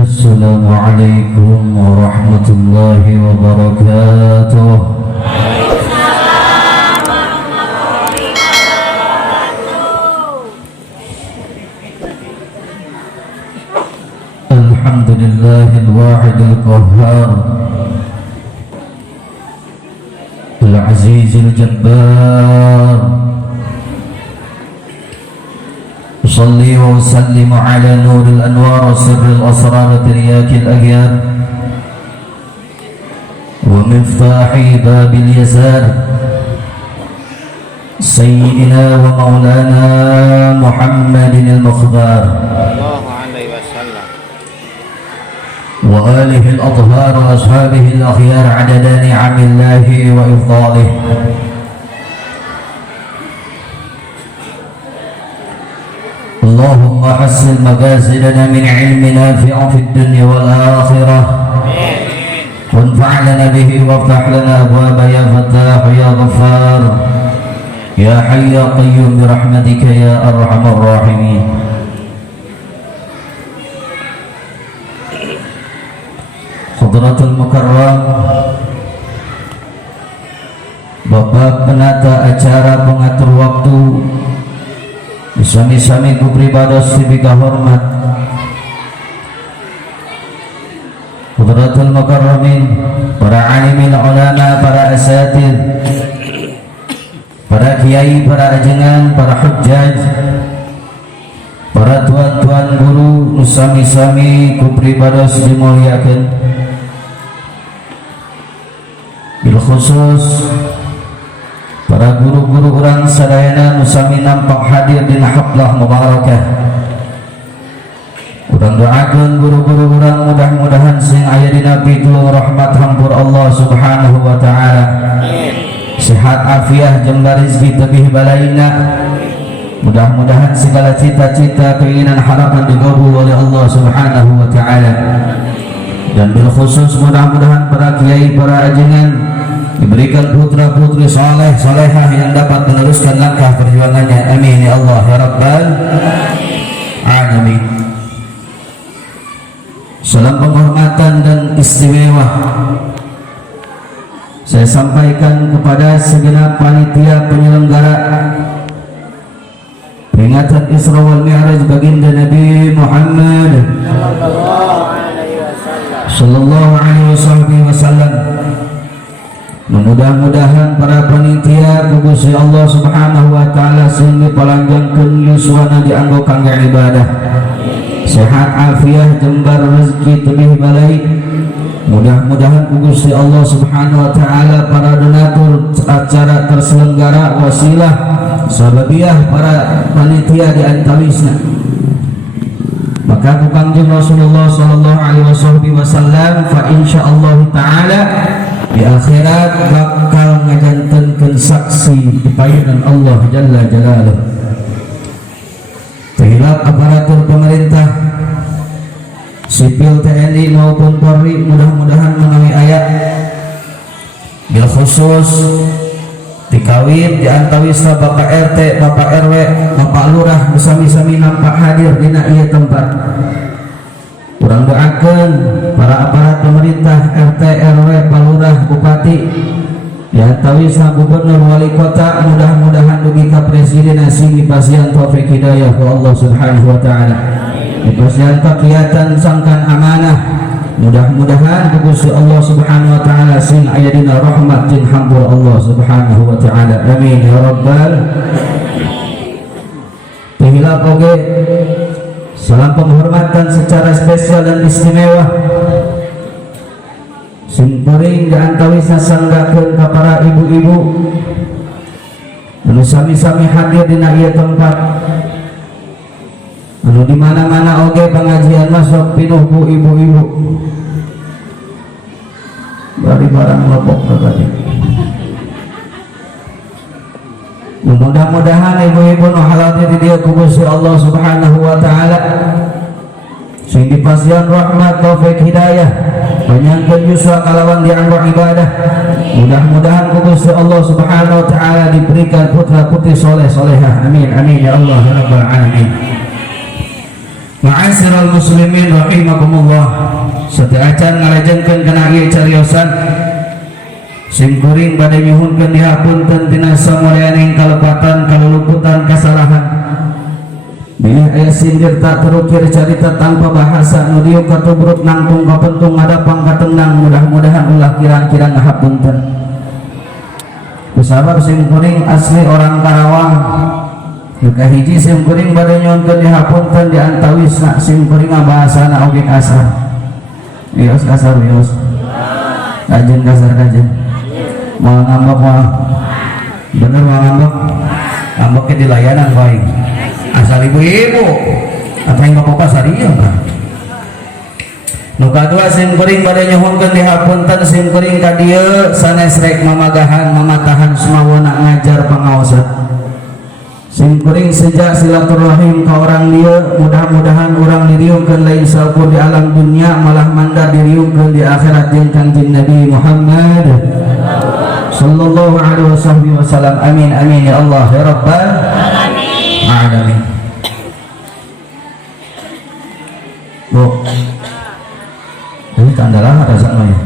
Assalamualaikum warahmatullahi wabarakatuh. Alhamdulillahil wahidil qahhar, al-azizil jabbar. Usalli wa usallimu ala nuril anwar sirril asrar tiryakil aghyar wa miftahi babil yasar sayyidina wa maulana Muhammadin al-mukhtar wa alihi al-adhhar wa ashabihi al-akhyar adada ni'amillahi wa ifdalihi. اللهم حسن مقاصدنا من علم نافع في الدنيا والآخرة وانفع لنا به وافتح لنا أبواب يا فتاح يا غفار يا حي يا قيوم برحمتك يا أرحم الراحمين. Hadratul Mukarram, Bapak penata acara pengatur waktu, sami-sami ku pribados sibika hormat, Hadratul Mukarramin, para alimin ulama, para asatid, para kiai, para ajengan, para hujjaj, para tuan-tuan guru, sami-sami ku pribados dimuliakeun. Bil khusus para guru-guru orang sadayana nusami nampak hadir di haflah mubarakah. Urang doakeun guru-guru orang mudah-mudahan sing aya dina pitu rahmat hampur Allah Subhanahu wa taala. Sehat afiah jeung rezeki tebih balaina. Mudah-mudahan segala cita-cita, keinginan, harapan digabul oleh Allah Subhanahu wa taala. Dan bil khusus mudah-mudahan para kiai, para ajengan diberikan putra-putri saleh salehah yang dapat meneruskan langkah perjuangannya. Amin ya Allah ya Rabbal alamin. Salam penghormatan dan istimewa saya sampaikan kepada segenap panitia penyelenggara peringatan Isra wal Mi'raj baginda Nabi Muhammad sallallahu alaihi wasallam. Mudah-mudahan para panitia kugusi Allah Subhanahu wa taala sing dipalanjangkeun yuswana dianggo kangge ibadah. Sehat afiah jembar rezeki tebih balai. Mudah-mudahan kugusi Allah Subhanahu wa taala para donatur acara terselenggara wasilah sababiah para panitia di antawisna. Maka ku Kangjeng Rasulullah sallallahu alaihi wasallam fa insyaallah taala di akhirat bakal ngajantenkeun saksi di payunan Allah Jalla Jalaluh. Terhilap aparatur pemerintah sipil TNI maupun Polri mudah-mudahan menawi ayat bil khusus dikawin di antawisna Bapak RT, Bapak RW, Bapak Lurah sami-sami nampak hadir dina ieu tempat. Urang doakeun para aparat pemerintah RT, RW, Palurah, Bupati, ya tawisna gubernur, wali kota, mudah-mudahan dugi ka presiden sing dipasihan taufik hidayah ku Allah Subhanahu wa taala. Dipasihan kegiatan sangkan amanah. Mudah-mudahan Gusti Allah Subhanahu wa taala sing aya dina rahmat jeung hampur Allah Subhanahu wa taala. Amin ya rabbal. Tehilap oge salam penghormatan secara spesial dan istimewa sing kuring diantawisna sanggakeun ka para ibu-ibu anu sami-sami hadir dina ieu tempat, anu di mana-mana oge pengajian masuk pinuh ku ibu-ibu bari barang lopok tadi. Mudah-mudahan ibu-ibu nu halal di dieu ku Gusti Allah Subhanahu wa taala sing dipasihan rahmat taufik hidayah panjangkeun yuswa kalawan dianggo ibadah. Mudah-mudahan ku Gusti Allah Subhanahu wa taala diberikan putra-putri soleh solehah. Amin amin ya Allah ya rabbal alamin. Ma'asyiral muslimin rahimakumullah. Sateuacan ngalajengkeun kana ieu cariosan simkuring bade nyuhunkeun dihapunten tina samulianing kalepatan kaluluputan kasalahan. Bilih aya sindir tak terukir carita tanpa bahasa nu dieu katubruk nangtung kapentung ngadapang katenang mudah-mudahan ulah kirang-kirang ngahapunten. Sahabat simkuring asli orang Karawang. Yuka hiji simkuring bade nyuhunkeun dihapunten di antawisna simkuring bahasana oge kasar. Wios kasar wios. Kajen kasar kajen. Mau ngambek mah. Bener mau ngambek. Ngambeknya di layanan bae. Asal ibu-ibu. Atau yang bapak sarieu kan. Nu kadua simkuring bade nyuhunkeun dihapunten simkuring ka dieu sanes rek mamagahan mamatahan sumawona ngajar pangaosan. Simkuring sejak silaturahim ka orang dia mudah-mudahan orang diriungkeun lain saukur di alam dunia malah manda diriungkeun di akhirat jeung Kangjeng Nabi Muhammad sallallahu alaihi wasallam. Amin amin ya Allah ya rabbal alamin. Bu, ini kandalah ada sama ya.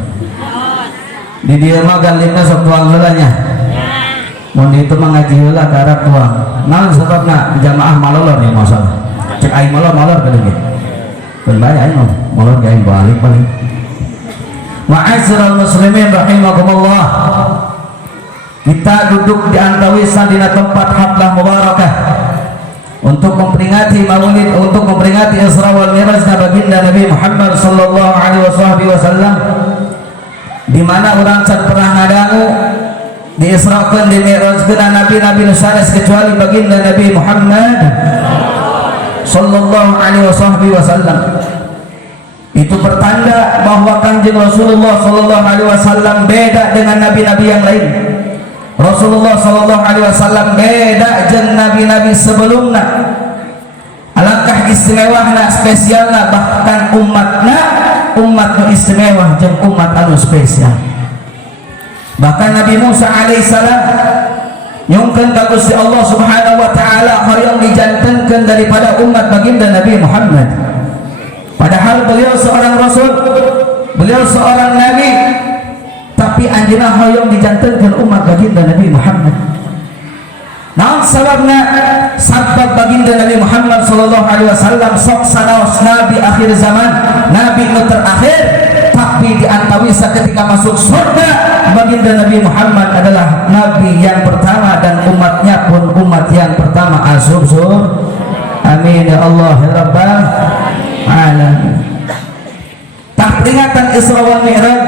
Di dia mah galina sok tuang heulanya. Mun itu mengaji heula ka arah tuang. Naon sebabna jamaah malolor nih masalah. Cek aing malor ka deui. Beun bae aing malor ge aing balik paling. Ma'asyiral muslimin rahimakumullah. Kita duduk di antawisan dina tempat haflah mubarakah untuk memperingati maulid, untuk memperingati Isra wal Mi'rajna baginda Nabi Muhammad sallallahu alaihi wasallam, di mana urang can pernah ngadangu diisrakeun di mi'rajkeun nabi-nabi nu sanes kecuali baginda Nabi Muhammad sallallahu alaihi wasallam. Itu pertanda bahwa Kanjeng Rasulullah sallallahu alaihi wasallam beda dengan nabi-nabi yang lain. Rasulullah sallallahu alaihi wasallam beda jeung nabi-nabi sebelumna. Alangkah istimewahna spesialna bahkan umatna umat nu istimewa jeung umat anu spesial. Bahkan Nabi Musa alaihissalam nyungkeun ka Gusti Allah subhanahu wa ta'ala hoyong dijantenkeun daripada umat baginda Nabi Muhammad. Padahal beliau seorang rasul, beliau seorang nabi, tapi anjeunna hoyong dijantenkeun umat baginda Nabi Muhammad. Naon sababna? Sabab baginda Nabi Muhammad sallallahu alaihi wasallam sok sanaos nabi akhir zaman, nabi nu terakhir, tapi di antawisa ketika masuk surga baginda Nabi Muhammad adalah nabi yang pertama dan umatnya pun umat yang pertama asub sur. Amin ya Allah ya rabbal alamin. Peringatan Isra wal Mi'raj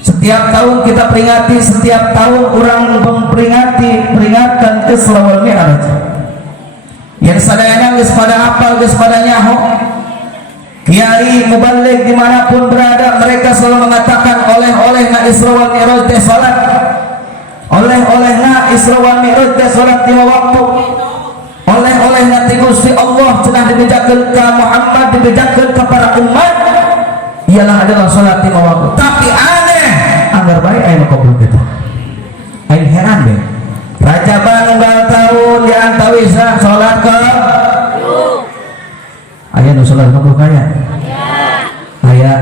setiap tahun kita peringati, setiap tahun orang memperingati peringatan Isra wal Mi'raj. Yang sadayana geus pada hafal, geus pada nyaho. Kiai mubaligh dimanapun berada, mereka selalu mengatakan oleh-olehna Isra wal Mi'raj teh salat. Oleh-olehna Isra wal Mi'raj teh salat 5 waktu. Oleh-olehna ti Gusti Allah cenah dibejakeun ka Muhammad, dibejakeun ka para umat ialah adalah salat 5 waktu. Tapi aneh, anggar bae aya nu goblok eta. Aing heran deh. Rajaban unggal tahun di antawisa salat ke aya nu salat goblok aya. Aya.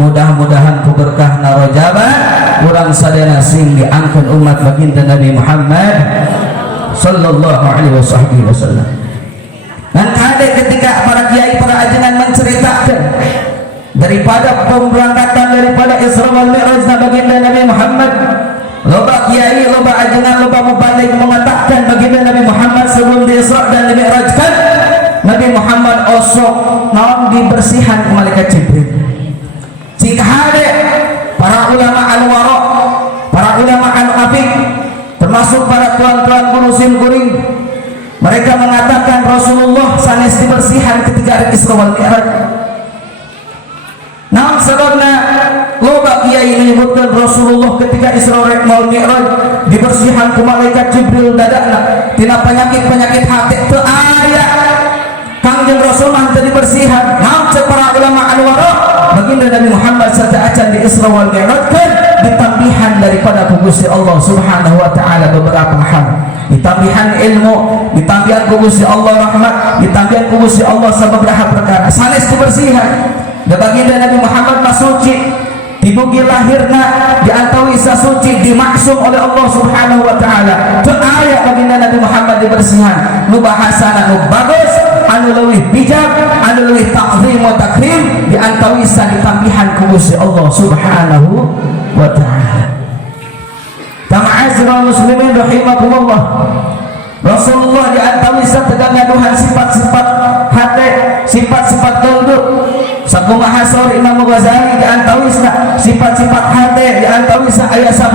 Mudah-mudahan ku berkah Rajaban urang sadaya sing diangkeun umat baginda Nabi Muhammad sallallahu alaihi wasallam. Dan ada ketika para kiai, para ajengan menceritakan daripada pemberangkatan daripada Isra wal Mi'raj baginda Nabi Muhammad, loba kiai, loba ajengan, loba mubaligh mengatakan baginda Nabi Muhammad sebelum di Isra dan di Mi'rajkan, Nabi Muhammad osok naon dibersihan ku malaikat Jibril. Jika ada para ulama al-wara, para ulama al-afiq, termasuk para tuan-tuan penusim kuring, mereka mengatakan Rasulullah sanes dibersihan ketika Isra wal Mi'raj. Namun sebabna loba kiai menyebutkan Rasulullah ketika Isra wal Mi'raj dibersihan ku malaikat Jibril dadana tina penyakit-penyakit hati teu aya. Kangjeng Rasulullah teu dibersihan. Namun para ulama al-wara baginda Nabi Muhammad sarta acan di Isra wal Mi'raj kan ditambihan daripada Gusti Allah Subhanahu wa taala beberapa hal. Ditambihan ilmu, ditambihan Gusti Allah rahmat, ditambihan Gusti Allah beberapa perkara. Sanes kebersihan. Da baginda Nabi Muhammad masuci, dibugi lahirna diantawi sasuci dimaksum oleh Allah Subhanahu wa taala. Teu aya baginda Nabi Muhammad dibersihan nu bahasana nu bagus, anu leuwih bijak, anu leuwih ta'zim wa takrim diantawi ditambihan ku Gusti Allah Subhanahu wa taala. Tama'azra muslimin rahimakumullah. Rasulullah diantawi tegang ngaduhan sifat-sifat hati, sifat-sifat qalbu. Sakumaha sor Imam Ghazali diantawisna sifat-sifat hati diantawisna ayat 10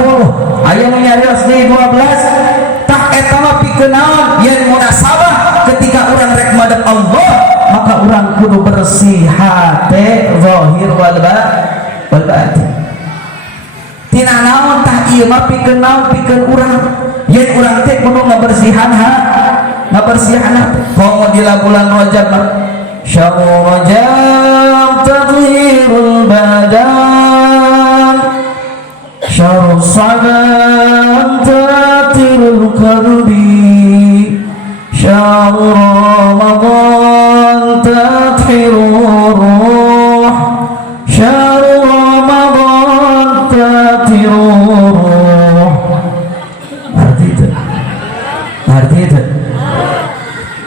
ayat nyarios di 12 tak eta mah pikeun naon yen munasabah ketika urang rek madep Allah maka urang kudu bersih hati zahir wal batin. Tina naon tah ieu mah pikeun naon pikeun urang yen urang teh kudu ngabersihan hati. Komo di bulan Rajab mah syahrul Rajab tathhirul badan syahrul Sha'ban tathhirul qalbi syahrul Ramadan tathhirur ruh syahrul Ramadan tathhirur ruh. Arti itu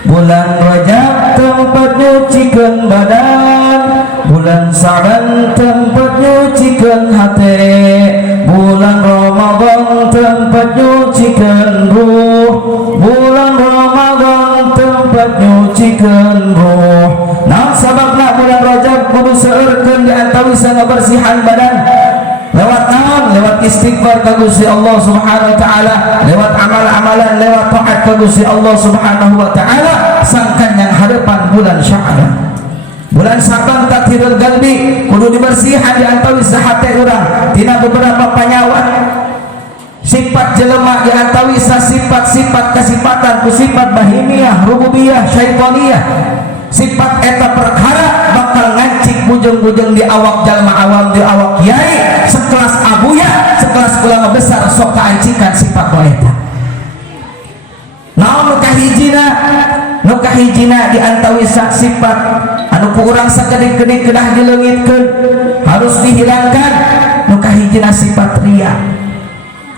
bulan Rajab tempat nyucikan badan, bulan Sa'ban tempat nyucikan hati, bulan Ramadan tempat nyucikan ruh, bulan Ramadan tempat nyucikan ruh. Nah sababna bulan Rajab kudu seueurkeun diantawisa ngabersihan badan lewat naon, lewat istighfar ka Gusti Allah Subhanahu wa taala, lewat amal-amalan, lewat taat ka Gusti Allah Subhanahu wa taala. Sangkan yang hadapan bulan Sya'ban. Bulan Sya'ban tathhirul qalbi kudu dibersihan diantawis hati urang tina beberapa panyawat. Sifat jelema diantawis sifat-sifat kasifatan ku sifat bahimiyah, rububiyah, syaitaniyah. Sifat eta perkara bakal ngancik bujeng-bujeng di awak jalma awam, di awak kiai sekelas abuya, sekelas ulama besar sok kaancikan sifat eta. Naon nu kahijina diantawisa sifat anu ku urang sakedik-kedik kedah dileungitkeun harus dihilangkan. Nu kahijina sifat riya.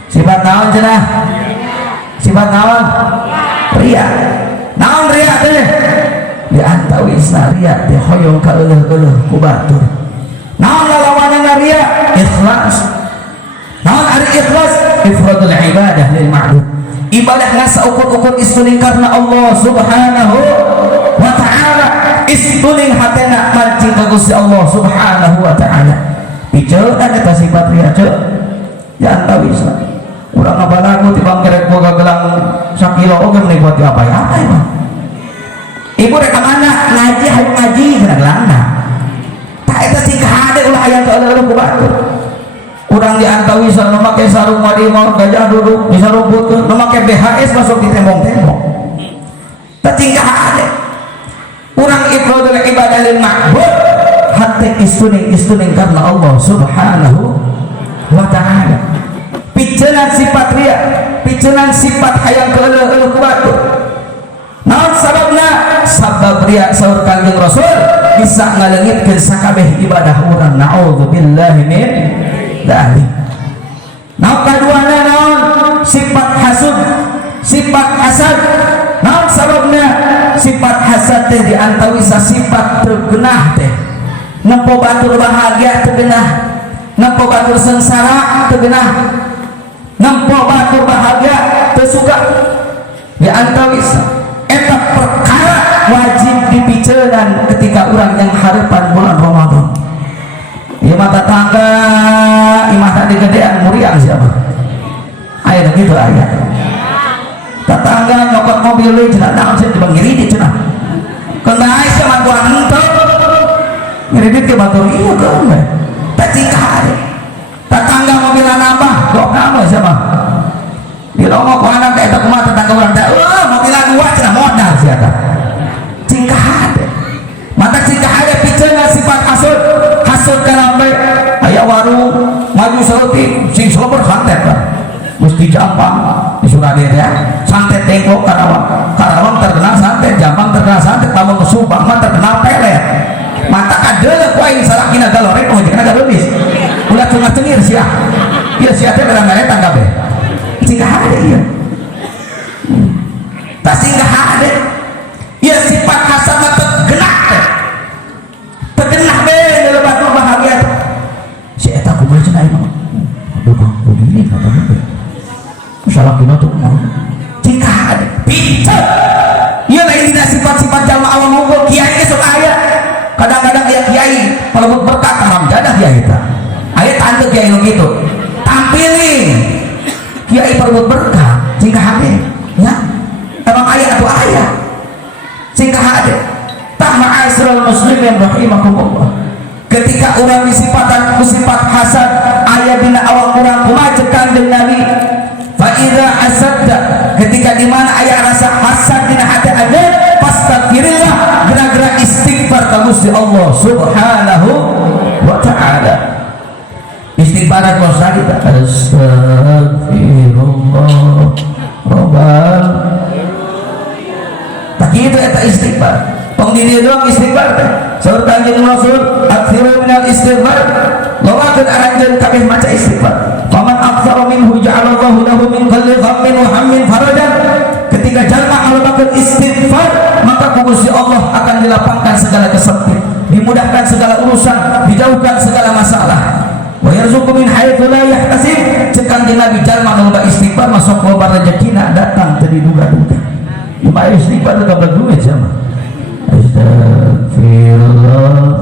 Sifat naon cenah? Sifat naon? Riya. Naon riya teh? Diantawisna riya teh hoyong ka euleuh-euleuh ku batur. Naon lalawanana riya? Ikhlas. Naon ari ikhlas? Ifradul ibadah lil ma'bud. Ibadah ngasa ukur-ukur istuning karena Allah Subhanahu wa ta'ala, istuning hatena mancing ka Gusti Allah Subhanahu wa ta'ala. Piceun eta sifat riya ceuk diantawisna. Urang ngabalagu tibang kerek boga gelang sakilo oge meuni buat apa-apa emang. Ibu rek mana ngaji hayang ngaji geuna gelangna. Tak eta tingkah hade ulah aya ka euleuh ku batur. Urang diantawi nu make sarung madi mau gajah duduk bisa rumputkeun, nu make BHS masuk di tembok-tembok. Teu tingkah hade. Urang ifradul ibadah lil ma'bud hate istuning karena Allah Subhanahu wa ta'ala. Piceunang sifat riya, piceunang sifat hayang ka euleuh ku batur. Naon sababna? Sabab riya saur Kanjeng Rasul bisa ngaleungitkeun sakabeh ibadah urang. Naudzubillahi min dzalik. Naon kaduana naon? Sifat hasud, sifat hasad. Naon sababna? Sifat hasad teh diantawisa sifat teu geunah teh. Nempo batur bahagia teu geunah, nempo batur sengsara teu geunah, nempo batur bahagia teu suka. Diantawisa eta perkara wajib dipiceunaan ketika urang yang hareupan bulan Ramadan. Ieu mah tetangga imah tadi gedean muriang siapa? Aya gitu aya. Tetangga nyokot mobil deui cenah naon sih coba ngiri cenah. Kendaai sama gua henteu. Ngiri ke batur ieu keun we. Tak cingkah. Tetangga mobil nambah, kok kamu siapa? Dilongok ku anak eta kumaha tetangga urang teh. Mobilan dua cenah modal sia eta. Cingkah hade. Mata cingkah hade piceuna sifat hasud. Hasud kana bae aya warung maju saeutik sing sober santet kan mesti Jampang di Surabaya santet tengkok Karawang terkenal santet, Jampang terkenal santet, kamu ke Subang mah terkenal pelet mata kadele ku aing salakina galorek oh jeung galeulis ulah cuma cengir sia ieu sia teh barang-barang tangga be jika ada ieu tak singgah ada ieu sifat hasad mah tergenah tergenah be dalam batu bahagia si eta kumaha cenah ieu mah bang ini kata be salakina tuh jika ada pinter ieu lain dina sifat-sifat jalma awam unggul kiai sok aya kadang-kadang ya kiai kalau berkat haram jadah kiai kita ayat tante kiai nu gitu tampilin kiai perlu berkah jika ada ya emang ayat atau ayat jika ada tak ma'asral muslimin rahimakumullah ketika orang disifatan sifat hasad ayat dina awal kurang kumajekan dengan Nabi fa'idha hasadda ketika dimana ayat rasa hasad dina hati ada fastaghfirillah gerak-gerak istighfar ka Gusti Allah subhanahu wa ta'ala istighfar kos tadi astagfirullah rabbal tak itu eta istighfar tong diri doang istighfar teh saur kanjeng Rasul aksiru minal istighfar lawakeun aranjeun kabeh maca istighfar faman aktsara minhu ja'alallahu lahu min kulli ghammin wa hammin farajan ketika jalma ngalabakeun istighfar maka Gusti Allah akan dilapangkan segala kesempitan dimudahkan segala urusan dijauhkan segala masalah wa yarzuqu min haitsu la yahtasib cekan di Nabi jalma ngaloba istighfar masuk loba rezekina datang teu diduga-duga ieu istighfar teh kabeh duit sama astagfirullah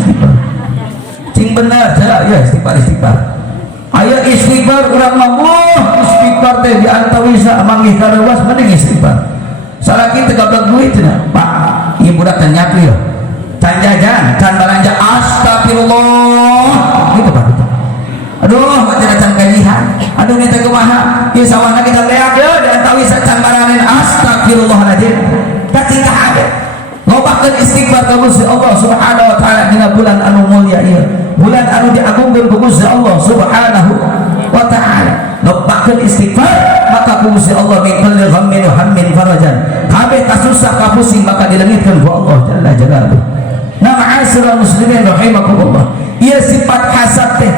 istighfar cing benar ya istighfar aya istighfar urang mah istighfar teh diantawisa manggih karewas mending istighfar salaki teh gablek duit cenah Pak ieu budak teh nyapu ya can jajan can balanja astagfirullah gitu Pak gitu aduh mah teh can gajihan aduh nih teh kumaha ieu sawana kita leak ya diantawisa can baraneun astagfirullahaladzim tah tingkah ada lobakeun istighfar ka Gusti Allah subhanahu wa ta'ala dina bulan anu mulia ieu bulan anu diagungkeun ku Gusti Allah subhanahu wa ta'ala lobakeun istighfar maka Gusti Allah min kulli ghammin wa hammin farajan kabeh kasusah kapusing maka dileungitkeun ku Allah jalla jalaluhu na ma'asyiral muslimin rahimakumullah ieu sifat hasad teh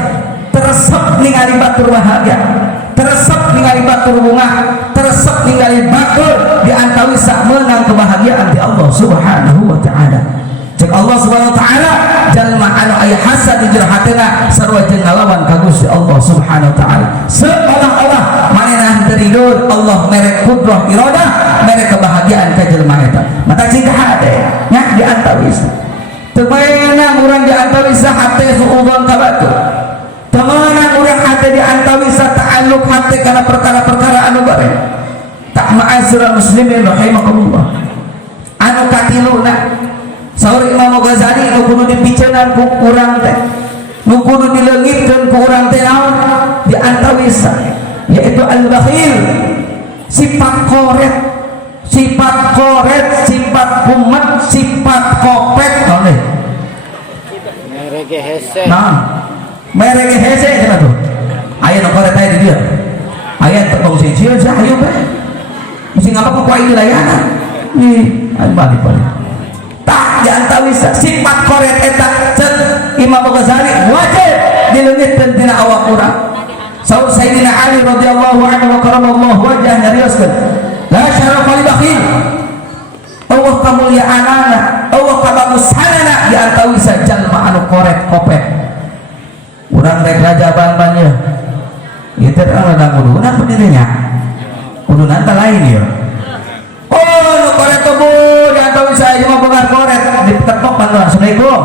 teresep ningali batur bahagia teresep ningali batur bunga teresep ningali batur diantawisa meunang kebahagiaan di Allah subhanahu wa ta'ala cek Allah subhanahu wa ta'ala jalma anu aya hasad di jero hatena sarua jeung ngalawan ka Gusti Allah subhanahu wa ta'ala seolah-olah manehna ridho Allah merek kudrah iradah merek kebahagiaan ka jelma eta mata cingkah hade nya diantawisa teu meunang urang diantawisa hate suudzon ka batur temenan urang hate diantawisa ta'alluq hate kana perkara-perkara anu bareng tak ma'asyiral muslimin rahimakumullah anu katiluna saur Imam Ghazali nu kudu dipiceunan ku urang teh nu kudu dileungitkeun ku urang teh naon diantawisa yaitu al-bakhil sifat koret sifat kumet sifat kopet oleh mereke hese mereke hese cenah tuh aya nu koret aya di dieu aya tepung cicil sah ayo bae mesti ngapa ku aing dilayanan nih aya balik-balik tak diantawisa sifat koret eta cek Imam Ghazali wajib dileungitkeun tina awak urang saur Sayyidina Ali radhiyallahu anhu wa karamallahu wajhah nyarioskeun la syarafa li bakhil Allah kamuliaanana Allah kabagusanana diantawisa jalma anu koret kopet urang rek rajaban banjeu ieu teh urang kuduna pendirinya kuduna teh lain ya oh nu koret tuh diantawisa ieu mah boga koret ditetok pan assalamualaikum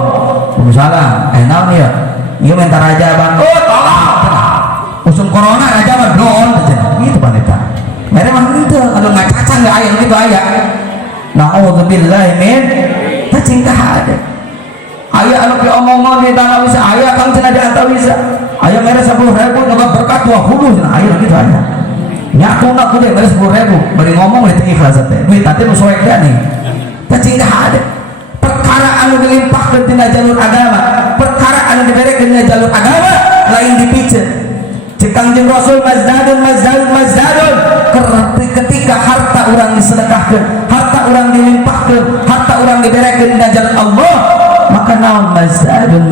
waalaikumsalam naon ya ieu minta rajaban oh tolong usum corona rajaban doon gitu pan eta mere mah henteu anu ngacacang ge aya kitu aya na'udzubillahi min tacingkah ada aya anu diomongon di tanah wisa aya kang cenah diantawisa aya mere 10.000 nu berkat 20 cenah aya kitu aya nyakuna kudu mere 10.000 bari ngomong we teu ikhlas teh duit teh nu soek nih tacingkah ada perkara anu dilimpahkeun tina jalur agama anu diberekeun dina jalur agama lain dipiceun. Cek Kangjeng Rasul mazdadun ketika harta orang disedekahkeun, harta orang dilimpahkeun, harta orang diberekeun dina jalan Allah, maka naon mazdadun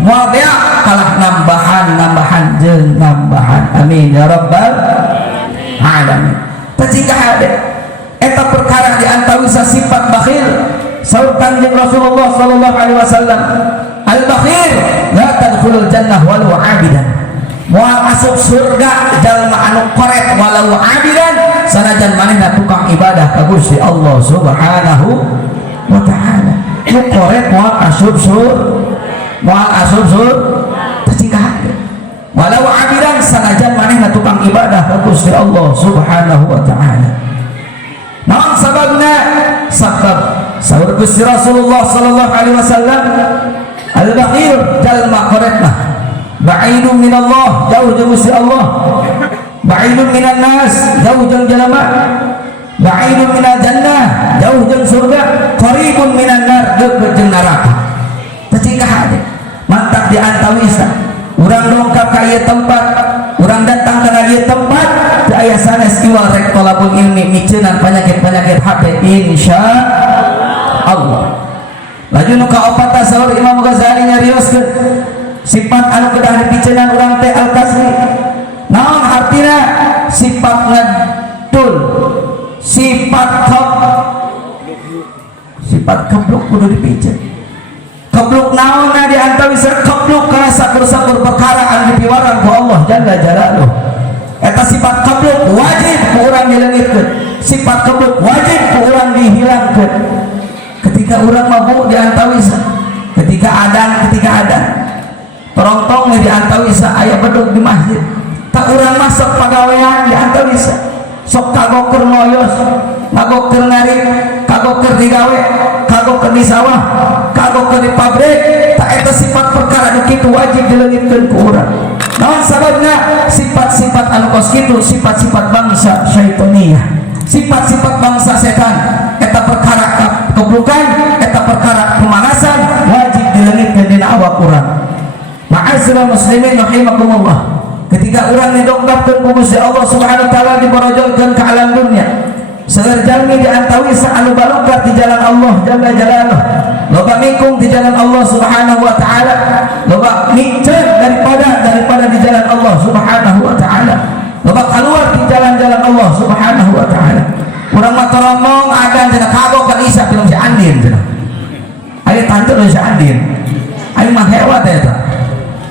moal bea kalah nambahan jeung nambahan. Amin ya rabbal alamin. Tecika hade eta perkara di antawisa sifat bakhil saur Kangjeng Rasulullah sallallahu alaihi wasallam, al bakhil la tadkhulul jannah walau abidan. Moal masuk surga jalma anu korek walau abidan sanajan manehna tukang ibadah ka Gusti Allah Subhanahu wa taala. Nu korek moal asup sur tecingkah walau abidan sanajan manehna tukang ibadah ka Gusti Allah Subhanahu wa taala. Naon sababna? Sabab saur Gusti Rasulullah sallallahu alaihi wasallam, al-bakhil jalma korekna ba'idun minallah, jauh jeung Gusti Allah, ba'idun minan nas, jauh jeung jalma, ba'idun minal jannah, jauh jeung surga, qaribun minan nar, deukeut jeung neraka. Tecingkah hade mantap di antawisa urang dongkap ka ieu tempat, urang datang ka ieu tempat teu aya sanes iwal rek talabul ilmi miceunan panyakit-panyakit hate insyaallah. Laju nu kaopat saur Imam Ghazali nyarioskeun sifat anu kedah dipiceunan urang teh al-kasri. Naon artina? Sifat ngadul, sifat kebluk kudu dipiceun. Kebluk naon di antawisa kebluk kana sakur-sakur perkara anu dipiwaran ku Allah jalla jalaluh. Eta sifat kebluk wajib ku urang dileungitkeun, sifat kebluk wajib ku urang dihilangkeun. Ketika urang mabuk di antawisa, ketika adan torontong di antawisa aya bedug di masjid, tak urang masuk pagawean di antawisa sok kagoker noyos, kagoker narik, kagoker digawe, kagoker di sawah, kagoker di pabrik, tak eta sifat perkara kitu wajib dileungitkeun ku urang. Naon sababna? Sifat-sifat anu kos kitu sifat-sifat bangsa syaitaniyah, sifat-sifat bangsa setan. Eta perkara keblukan, eta perkara pemanasan wajib dileungitkeun dina awak urang. Ma'asyiral muslimin rahimakumullah. Ketika urang didongkapkeun ku Gusti Allah Subhanahu wa taala diborojolkeun ka alam dunia, seueur jalmi di antawisa anu balungkat di jalan Allah jalla jalaluh, loba mingkung di jalan Allah Subhanahu wa taala, loba micen daripada di jalan Allah Subhanahu wa taala, loba keluar di jalan-jalan Allah Subhanahu wa taala. Urang mah ngomong adan cenah kagok ka Isa film si Andin cenah. Aya tante si Andin. Aya mah hewa teh eta.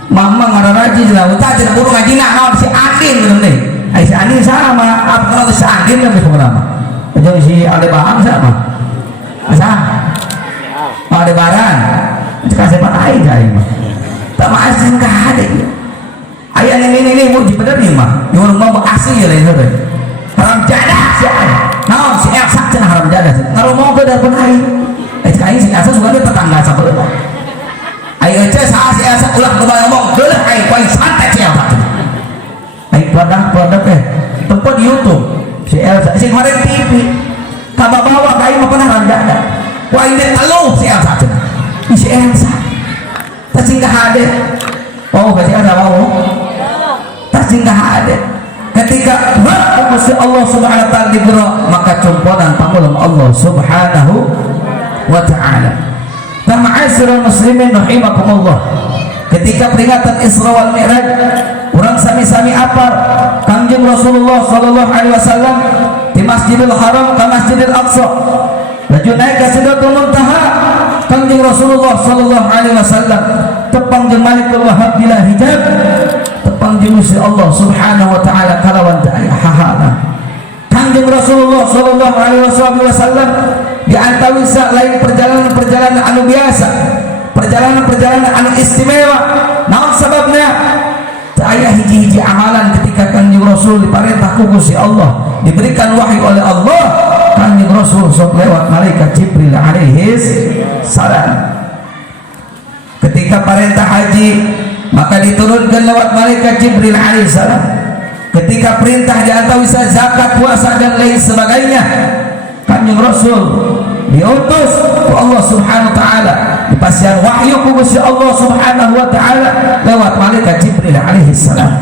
Mama ngararaji cenah utah cenah buru ngajina naon si Andin bener teh. Aya si Andin sama apa kana si Andin lebih pengrama. Jeung si Aldebaran sama. Asa? Aldebaran. Cek sepat aing aing mah. Tak mah asin ka hade. Aya ini muji bener nih mah. Yang urang mah asli lain teh. Haram jadah si Andin. Naon si Elsa cenah haram jadah ngaromong ke dapun aing. Cek aing si Elsa suka dia tetangga sabeula. Aing cek saha si Elsa ulah ngomong geuleuh aing poin santai si Elsa. Aing produk teh tempat di YouTube si Elsa si goreng TV. Kababawa ka aing mah pernah haram jadah. Ku aing teh teluh si Elsa cenah. Si Elsa. Tasingkah hade. Oh, berarti ada mau. Tasingkah hade. Ketika Gusti Allah Subhanahu wa taala dibero maka componan pangulung Allah Subhanahu wa taala. Ma'asyiral muslimin rahimakumullah. Ketika peringatan Isra wal Mi'raj, urang sami-sami apal Kangjeng Rasulullah sallallahu alaihi wasallam di Masjidil Haram ka Masjidil Aqsa. Laju naik ka Sidratul Muntaha, Kangjeng Rasulullah sallallahu alaihi wasallam tepang jeung Malikul Wahhab bila hijab, tepang jeung Gusti Allah Subhanahu wa taala kalawan teu aya hahana. Kangjeng Rasulullah sallallahu alaihi wasallam di antawisa lain perjalanan anu biasa, perjalanan anu istimewa. Naon sababna? Teu aya hiji-hiji amalan ketika Kangjeng Rasul diparentah ku Gusti Allah, diberikan wahyu oleh Allah, Kangjeng Rasul sok lewat malaikat Jibril alaihi salam. Ketika perintah haji maka diturunkan lewat malaikat Jibril alaihi salam. Ketika perintah di antawisa zakat, puasa dan lain sebagainya, Kanjeng Rasul diutus ku Allah Subhanahu wa taala, dipasihan wahyu ku Gusti Allah Subhanahu wa taala lewat malaikat Jibril alaihi salam.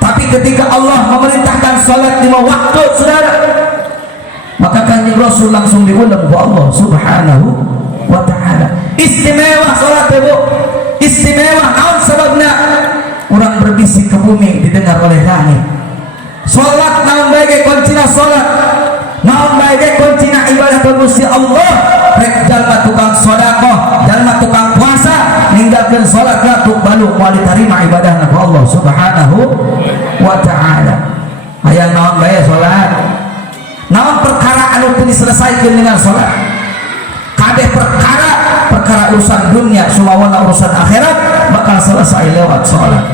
Tapi ketika Allah memerintahkan salat 5 waktu, saudara, maka Kanjeng Rasul langsung diulang ku Allah Subhanahu wa taala. Istimewa salat Bu, istimewa. Naon sababna? Urang berbisik ke bumi didengar oleh langit. Salat naon bae kuncina salat, naon bae kuncina ibadah ka Gusti Allah. Rek jalma tukang sedekah, jalma tukang puasa, ninggalkeun salat atuh balu moal diterima ibadahna ku Allah Subhanahu wa taala. Aya naon bae salat? Naon perkara anu teu diselesaikeun dengan salat? Kabeh perkara urusan dunia, sumawana urusan akhirat bakal selesai lewat salat.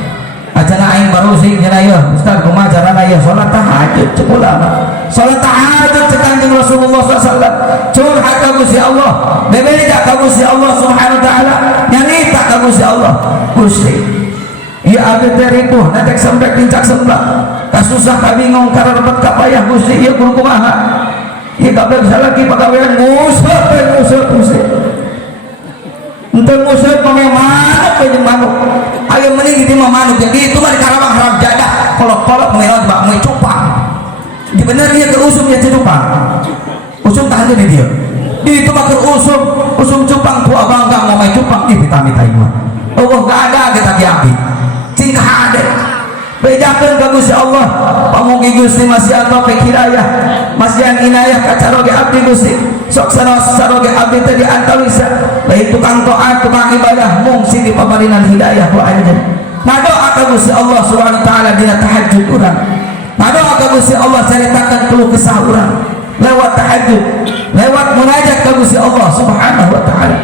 Ajana aing baru sing cenah ya Ustaz kumaha carana ya salat tahajud cek ulama. Salat tahajud cek Kanjeng Rasulullah sallallahu curhat ka Gusti Allah, bebeja ka Gusti Allah Subhanahu wa taala, nyarita ka Gusti Allah. Gusti, ieu abdi teh ripuh netek sampai pincak sembah, kasusah ka bingung karerebet ka payah Gusti, ieu kudu kumaha? Ieu kabeh bisa lagi pagawean nguseup Gusti. Untuk musib pakai manuk aja manuk, ayo mending itu mah manuk. Jadi itu mah di Karawang haram jadah. Kolok-kolok merah bak mau cupang. Di bener dia ke usum ya cupang. Usum tahan di dia. Di itu mah ke usum cupang tu abang gak mau main cupang di vitamin mah. Oh gak ada kita diambil. Cingkah ada. Bedakan ke Gusti Allah. Pamugi Gusti masih ada pikiraya, masih yang inayah kacaroge abdi Gusti. Sok saroge abdi tadi antawisa. Lain tukang taat, tukang ibadah, mungsi di pamarinan hidayah ku anjeun. Nadoa ka Gusti Allah Subhanahu wa taala dina tahajud urang. Nadoa ka Gusti Allah caritakeun keluh kesah urang lewat tahajud, lewat munajat ka Gusti Allah Subhanahu wa taala.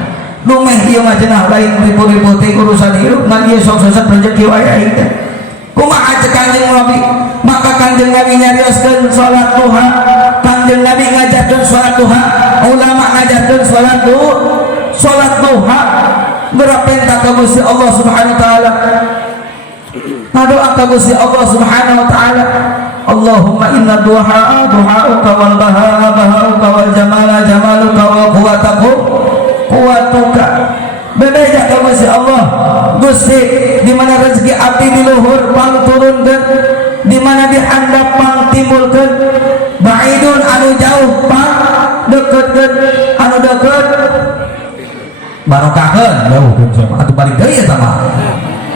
Lumeh ieu mah cenah lain ribu-ribu teh urusan hirup, ngan ieu sok sesat rezeki wae aing teh. Kumaha cek Kanjeng Nabi? Maka Kanjeng Nabi nyarioskeun salat duha, Kanjeng Nabi ngajarkeun salat duha, ulama ngajarkeun salat duha. Berapenta ka Gusti Allah Subhanahu wa taala. Ngadoa ka Gusti Allah Subhanahu wa taala. Allahumma inna duha duhauka wal baha bahauka wal jamala jamaluka wa quwwatuka. Bebeja ka Gusti Allah. Gusti, di mana rezeki abdi di luhur pang turunkeun, di mana dihandap pang timbulkeun, baidun anu jauh pang deketkeun, anu deket barokahkeun jauhkeun sama atuh balik deui eta mah.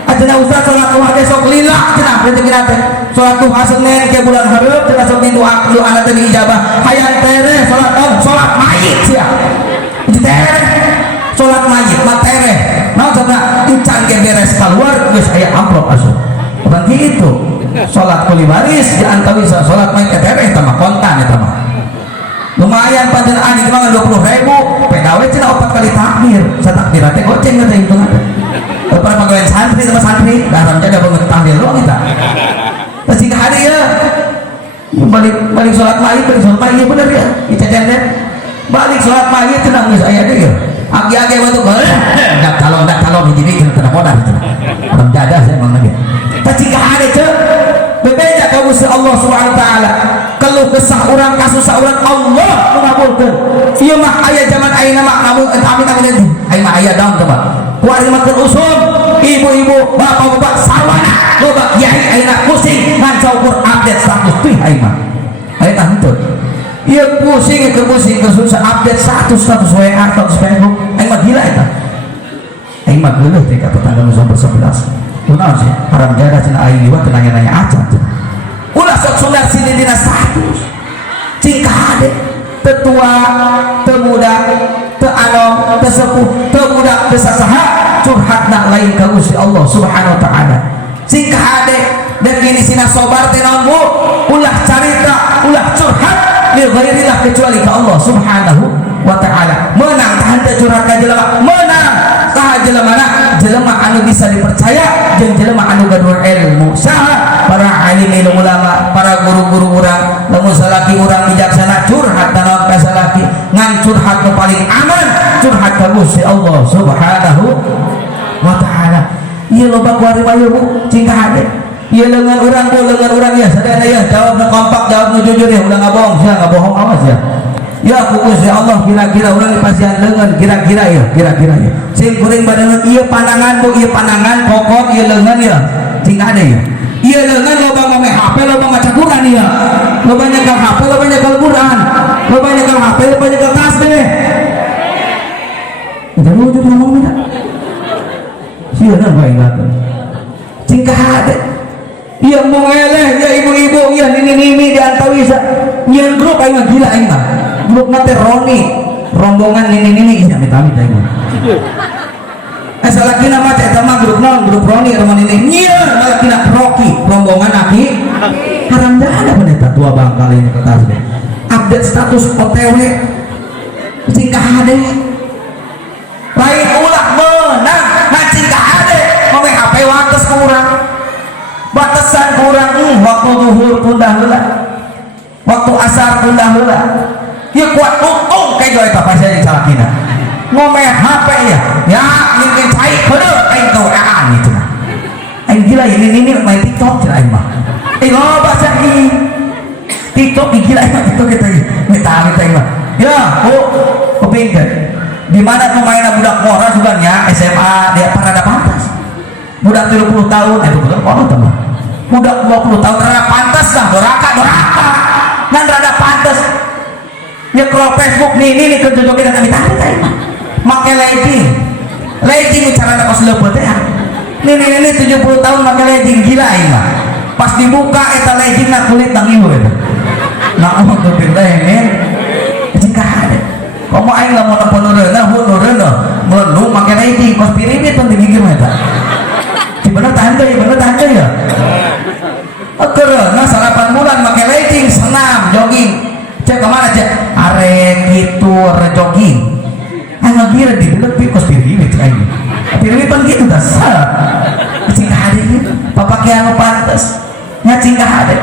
Ajeuna Ustaz salat duha ge sok lila cenah rezeki teh. Salat duha Senin ke bulan hareup cenah sok doa teh diijabah. Hayang tere salat mayit sia. Itu tere salat mayit mah tere. Nah coba encan ge beres keluar geus aya amplop asup. Bukan gitu. Salat kuli baris di antawisa salat mayit tere eta mah kontan eta mah. Lumayan pancen adi mah 20.000, PKW cenah 4 kali takbir. Satakbir teh goceng teh hitungan. Para pegawai santri sama santri dalam jaga banget tahlil doang kita. Masih ke hari ya. Balik sholat maghrib, bener ya. Kita jangan balik sholat maghrib tenang guys ayah deh ya. Agi-agi waktu dak talon hiji bikin tenang modal. Orang jadah saya emang lagi. Tapi ke hari cek berbeda ka Gusti Allah Subhanahu wa taala. Keluh kesah urang kasusah urang Allah mengabulkeun. Ieu mah aya zaman ayeuna mah namun amit-amit aya mah aya daun coba. Kuari mah usum ibu-ibu bapak-bapak sawana loba kiai ayeuna pusing ngan saukur update status teh aing mah. Aya tah henteu. Ieu pusing ke susah update status WA status Facebook. Aing mah gila eta. Aing mah geuleuh teh ka tetangga nu nomor 11. Kunaon sih? Haram jadah cenah aing liwat teu nanya-nanya acan tuh. Ulah sok sundar sini dina status. Cing kade tetua, temuda, teanom, tesepuh, temuda, tesasaha curhat nak lain ka Gusti Allah Subhanahu wa taala. Sing kade definisina sabar teh naon Bu? Ulah carita, ulah curhat li ghairillah kecuali ka Allah Subhanahu wa taala. Menang tahan teh curhat ka jelema, menang saha jelemana? Jelema anu bisa dipercaya jeung jelema anu gaduh ilmu. Saha? Para alim ulama, para guru-guru urang, lamun salaki urang bijaksana curhat kana ka salaki, ngan curhat nu paling aman curhat ka Gusti Allah Subhanahu wa taala. Ieu loba kuari wae Bu, cing hade. Ieu leungeun urang ya sadaya ya, jawab nu kompak, jawab nu jujur ya, ulah ngabohong sia, ngabohong awas ya. ya fokus ya Allah kira-kira orang dipasihan lengan kira-kira ya sing kuring badangan iya pandangan bu iya pandangan pokok iya lengan ya sing ada ya iya lengan loba ngomong HP loba maca Quran ya loba nyekel HP loba nyekel Quran loba nyekel HP loba nyekel tasbih udah lu udah ngomong tidak iya kan baik banget sing ada iya mau eleh ya ibu-ibu ya nini diantawi yang grup aing gila aing mah grup nate Roni rombongan nini iya amit-amit aing mah salakina mah eta mah grup non grup Roni rombongan nini iya salakina Rocky rombongan aki haram dah ada pendeta tua bangkal ini kertas deh update status OTW jika ada lain ulah menang jika ada ngomong HP wates kurang batasan kurang waktu zuhur pun dahula waktu asar pun dahula ya kuat untung kayak joy apa saja salakina ngomong HP ya mungkin cair bener aing keweaan gitu aing gila ini main TikTok cina aing mah lo baca ini TikTok gila aing mah TikTok kita minta aing mah ya kepingin di mana pemainnya budak mora juga nya SMA dia parada pantas budak 30 tahun itu budak mora teman budak 20 tahun rada pantas lah doraka nan rada pantas ya kalau Facebook ini kejojokin dan amit-amit aing mah make legging cara ada kos leupeuh teh ini 70 tahun make legging gila aing mah pas dibuka eta leggingna kulit nangieu eta nah mau teu ini jika ada komo aing lamun penureuna menu make legging kos pirimit tong digigir mah eta bener tahan teh ya karena sarapan bulan pakai legging senam jogging cek kemana cek arek gitu jogging anak kira di lebih kos pirimit aja pirimit kan gitu dasar cingkah ada gitu pakai yang pantas cingkah ada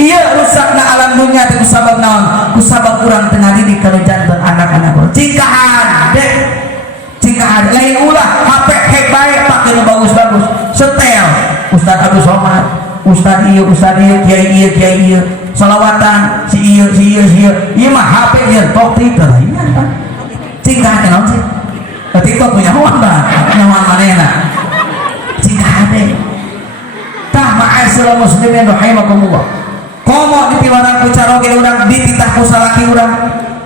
iya rusakna alam dunia itu kusabab naon kusabab kurang tengah didik kalau jantan anak-anak cingkah ada lain ulah HP hek baik pakai bagus-bagus setel Ustaz Abdul Somad Ustaz iya kiai iya salawatan si iya mah HP iya tok Twitter iya kan cingkah ada naon sih TikTok punya hawan bah nyawan manehna cingkah ada tah ma'asyiral muslimin rahimakumullah komo dipiwaran ku caroge urang dititah ku salaki urang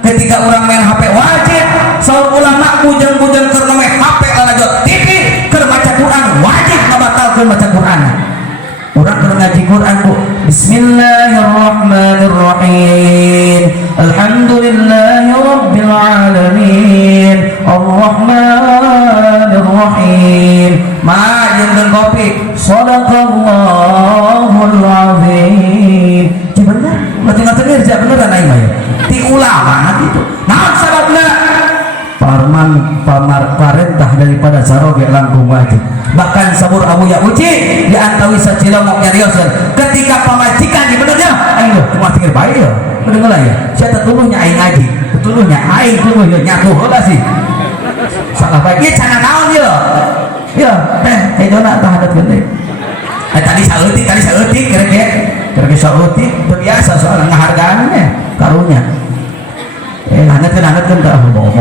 ketika urang main HP wajib saur ulama bujang-bujang keur main HP alajot TV keur baca Quran wajib ngabatalkeun baca Quran urang keur ngaji Quran bu Bismillahirrahmanirrahim Alhamdulillahi rabbil alamin Arrahmanirrahim ma jeung kopi Shadaqallahul azim bener berarti ngatur kerja beneran aing mah ya ti ulama gitu naon sababna perintah daripada saroge langkung wajib bahkan sabur Abu Ya Uci diantawi sacilomok nyarioskeun ketika pamajikan di benernya aing cuma pikir bae ya bener lah ya sia tetuluhnya aing ngaji tetuluhnya aing tuluhnya nyatu heula sih salah bae ieu cenah naon ya teh dona tah hadat gede tadi saeutik kira-kira saeutik biasa soal ngahargaannya karunya hangatkeun tah ngomong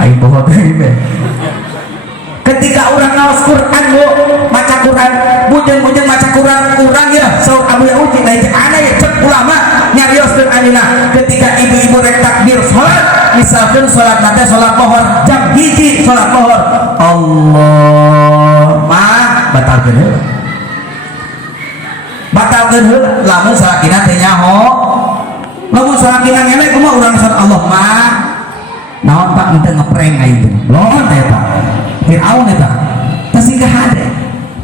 aing bohong teh ketika orang ngaos Quran bu maca Quran bujang maca Quran urang ya saur Abu Ya Uci lain ana ya cek ulama nyarioskeun anjeunna ketika ibu-ibu rek takbir salat misalkan salat nate salat lohor jam 1 salat lohor Allah mah batalkeun heula lamun salakina teh nyaho lamun salakina ngelek kumaha urang salat Allah mah naon tak minta ngeprank aing teh lawan teh eta Fir'aun eta tasingkah ada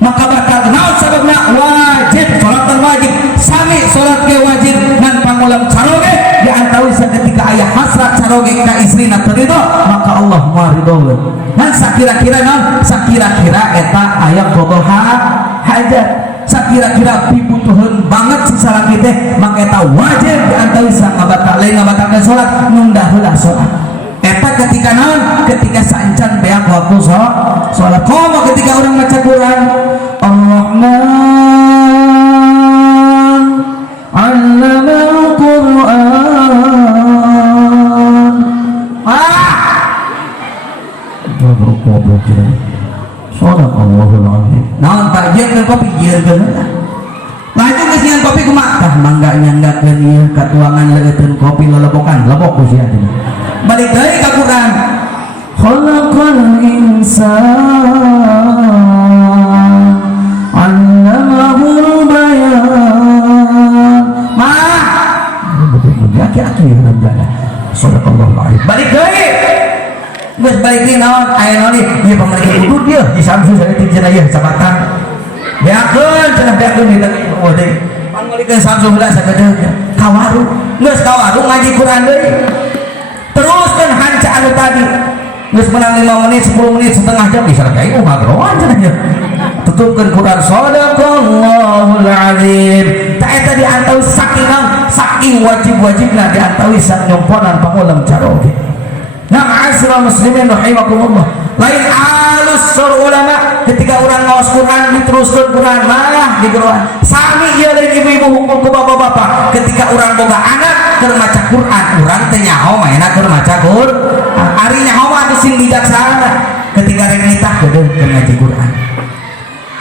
maka batal naon sababna wajib salatan wajib sami salat ge wajib dan pangulang caroge diantawi saketika aya hasrat caroge ka istrina teu ridho maka Allah moal ridhoeun dan sakira-kira eta aya qada hajat sakira-kira dibutuheun banget si salaki teh maka eta wajib diantawi ngabatal lain ngabatalkeun salat nunda heula salat eta ketika naon ketika sancan beak waktu salat komo ketika orang baca Quran Ar-Rahman 'allamal Qur'an goblok ya. Sadaqallahul azim. Naon tak jeung kopi ieu geuna. Lanjut geus nyan kopi kumaha? Tah mangga nyanggakeun ieu katuangan leueutkeun kopi lelebokan, lebok ku sia teh. Balik deui ka Quran. Khalaqal insan 'allamahul bayan. Aki-aki ya Rabbana. Sadaqallahul azim. Balik deui. Geus balik deui naon? Aya naon ieu? Ieu pamerintah udud dia di Samsu saya tinggal aya sabatan. Beakeun cenah beakeun di lagi eueuh deui. Pangulikeun Samsu heula sagedeug ka warung. Geus ka warung ngaji Quran deui. Teruskeun hanca anu tadi. Geus menang 5 menit, 10 menit, setengah jam bisa kayak ngagroan cenah nya. Tutupkeun Quran. Sadaqallahul azim. Ta eta diantawi saking wajib-wajibna diantawi sak nyomponan pangulam caroge. Nah, asra muslimin rahimakumullah. Lain alus sur ulama ketika orang ngaos Quran diteruskeun Quran malah digeroan. Sami ieu lain ibu-ibu hukum ku bapak-bapak ketika orang boga anak keur maca Quran, urang teh nyaho maena keur maca Quran. Ari nyaho mah atuh sing bijaksana. Ketika rek nitah geudeung keur ngaji Quran.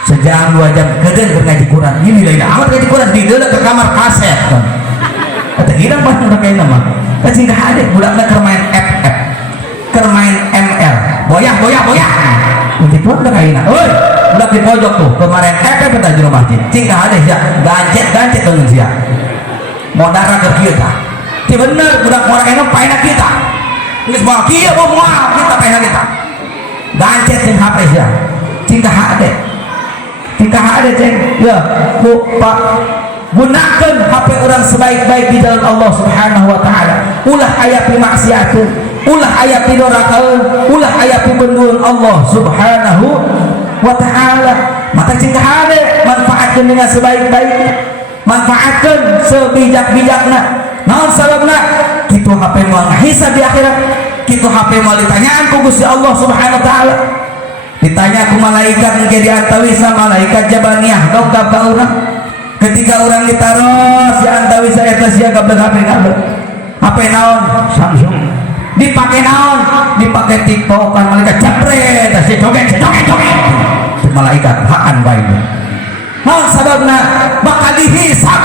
Sejam 2 jam geudeung keur ngaji Quran. Ini lain amat ngaji Quran di deuleu ke kamar kaset. Eta hirang pan urang kaina mah. Kan sing hade budakna keur main FF. Keur main ML. Boyah. Begitu udah kaina. Oi, udah di pojok tuh. Kemarin FF eta di masjid. Cing hade sia gancet teuing sia. Modara ke kieu tah. Ti bener budak moal eno paena kita. Geus moal kieu moal kita paena kita. Gancet cing HP sia. Cing hade. Tingkah ada ceng, ya, bu pak, gunakan HP orang sebaik-baik di jalan Allah Subhanahu Wa Taala. Ulah ayapi maksiatun, ulah ayapi dorakaun, ulah ayapi benduan Allah Subhanahu Wa Taala. Maka tingkah ada, manfaatkan dengan sebaik-baiknya, manfaatkan sebijak-bijakna. Naon sababna? Kitu HP mau ngahisab di akhirat, kitu HP mau ditanyaan ku Gusti Allah Subhanahu Wa Taala. Ditanya ku malaikat menjadi antawisa malaikat jabaniyah dongkap ka urang ketika orang ditaruh si antawisa eta sia gablek HP HP naon Samsung dipake naon dipake TikTok kan malaikat jabret si joget malaikat hakan bae naon sababna bakal dihisab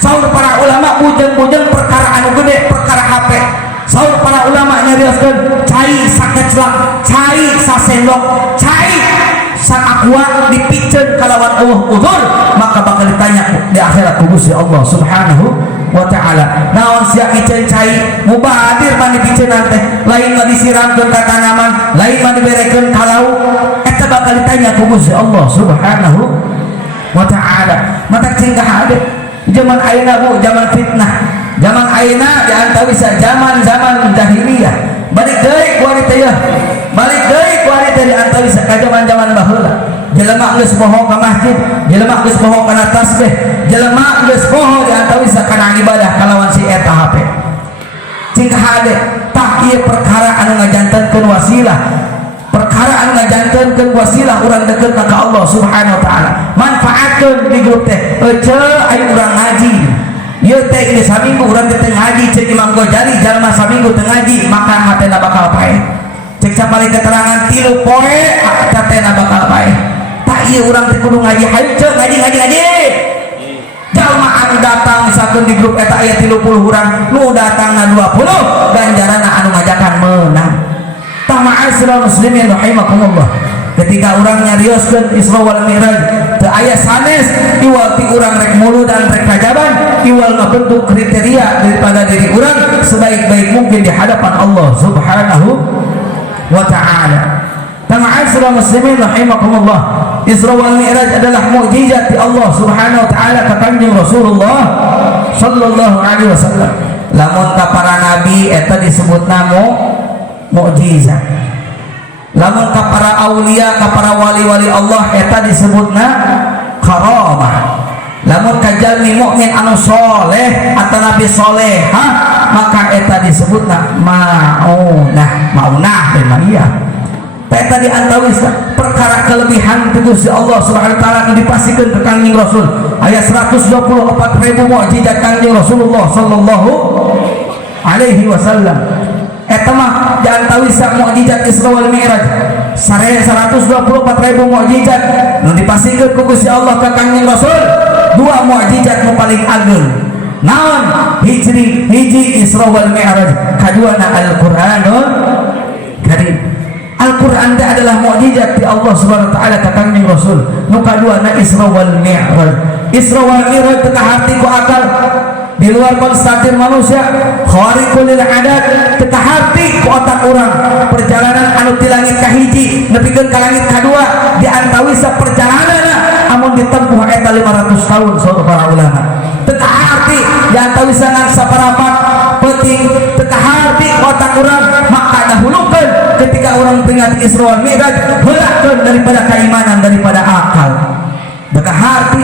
saur para ulama bujeng-bujeng perkara anu gede perkara HP saur para ulama nyarioskeun cai sakeclak cai sasendok cai sakakua dipikeun kalawan uzur maka bakal ditanya di akhirat ku Gusti Allah Subhanahu Wa Taala. Naon sia kiceun cai mubadir mah dipikeun teh lain mah disiramkeun ka tanaman lain mah diberekeun ka lauk eta bakal ditanya ku Gusti Allah Subhanahu Wa Taala. Mata cingkah ade zaman ayeuna bu zaman fitnah zaman ayeuna diantawisa zaman jahiliyah balik deui ku ari teh balik deui ku ari teh diantawisa ka zaman baheula jelema geus poho ka masjid jelema geus poho kana tasbih jelema geus poho diantawisa kana ibadah kalawan si eta HP cingkah hade tah ieu perkara anu ngajantenkeun wasilah perkara anu ngajantenkeun wasilah urang deukeut ka Allah Subhanahu Wa Taala manfaatkeun di grup teh ece aya urang ngaji. Ieu teh ini saminggu urang teh ngaji cek Imam Ghazali jalma saminggu teh ngaji maka hatena bakal pae. Cek sabali keterangan 3 poe hatena bakal pae. Tak ieu urang teh kudu ngaji hayu cek ngaji. Jalma anu datang misalkan di grup eta aya 30 urang, nu datangna 20 ganjaranna anu ngajakan meunang. Tama'asra muslimin rahimakumullah. Ketika orang nyarioskeun Isra wal Mi'raj teu aya sanes iwal ti urang rek mulu dan rek kajaban iwal ngabentuk kriteria daripada diri urang sebaik-baik mungkin di hadapan Allah Subhanahu Wa Taala. Tama'asra muslimin rahimakumullah. Isra wal Mi'raj adalah mukjizat di Allah Subhanahu Wa Taala ka Kanjeng Rasulullah sallallahu alaihi wasallam. Lamun ka para nabi eta disebutna mukjizat. Lamun ka para aulia ka para wali-wali Allah eta disebutna karamah. Lamun ka jalmi mukmin anu soleh atau nabi soleha maka eta disebutna maunah dan maia. Eta diantawis perkara kelebihan ti Gusti Allah Subhanahu Wa Taala anu dipasikeun ka Kanjeng Rasul. Aya 124.000 mukjizat Kanjeng Rasulullah sallallahu alaihi wasallam. Eta mah sabab jangan tahu isa mukjizat Isra wal Mi'raj 124.000 mukjizat nu dipasingkeun ku Gusti Allah ka Kangjeng Rasul. Dua mukjizat nu paling ageun naon hiji Isra wal Mi'raj, kaduana Al-Qur'anul Karim. Al-Quran itu adalah mukjizat di Allah Subhanahu wa taala ka Kangjeng Rasul. Nu kaduana Isra wal Mi'raj. Isra wal Mi'raj teu kahati ku akal, di luar konstatir manusia, khariqul lil adat, teu kahati ku otak urang. Perjalanan anu ti langit ka hiji nepikeun ka langit kadua di antawisa perjalananna amun ditempuh eta 500 tahun saur para ulama. Teu kahati di antawisa ngan saparapat penting, teu kahati otak urang, maka dahulukeun ketika orang peringati Isra wal Mi'raj heulakeun daripada keimanan, daripada akal. Teu hati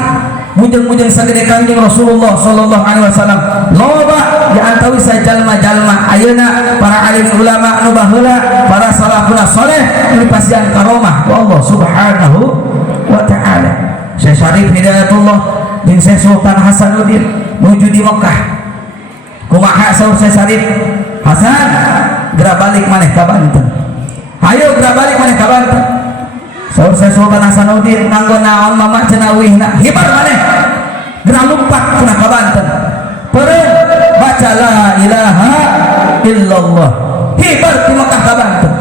bujeng-bujeng sagede Kangjeng Rasulullah sallallahu alaihi wasallam loba di antawisa jalma-jalma ayeuna para alim ulama anu baheula, para salafun saleh anu pasian karomah ku Allah Subhanahu wa taala. Syekh Syarif Hidayatullah jeung Syekh Sultan Hasanuddin nuju di Mekah. Kumaha saur Syekh Syarif? Hasan, gerak balik maneh ka Banten. Ayo gerak balik maneh ka Banten. Saur Syekh Sultan Hasanuddin nganggo naon mama cenawihna hibar maneh gerak lumpat cenah ka Banten. Peureun baca la ilaha illallah hibar ti Mekah ka Banten.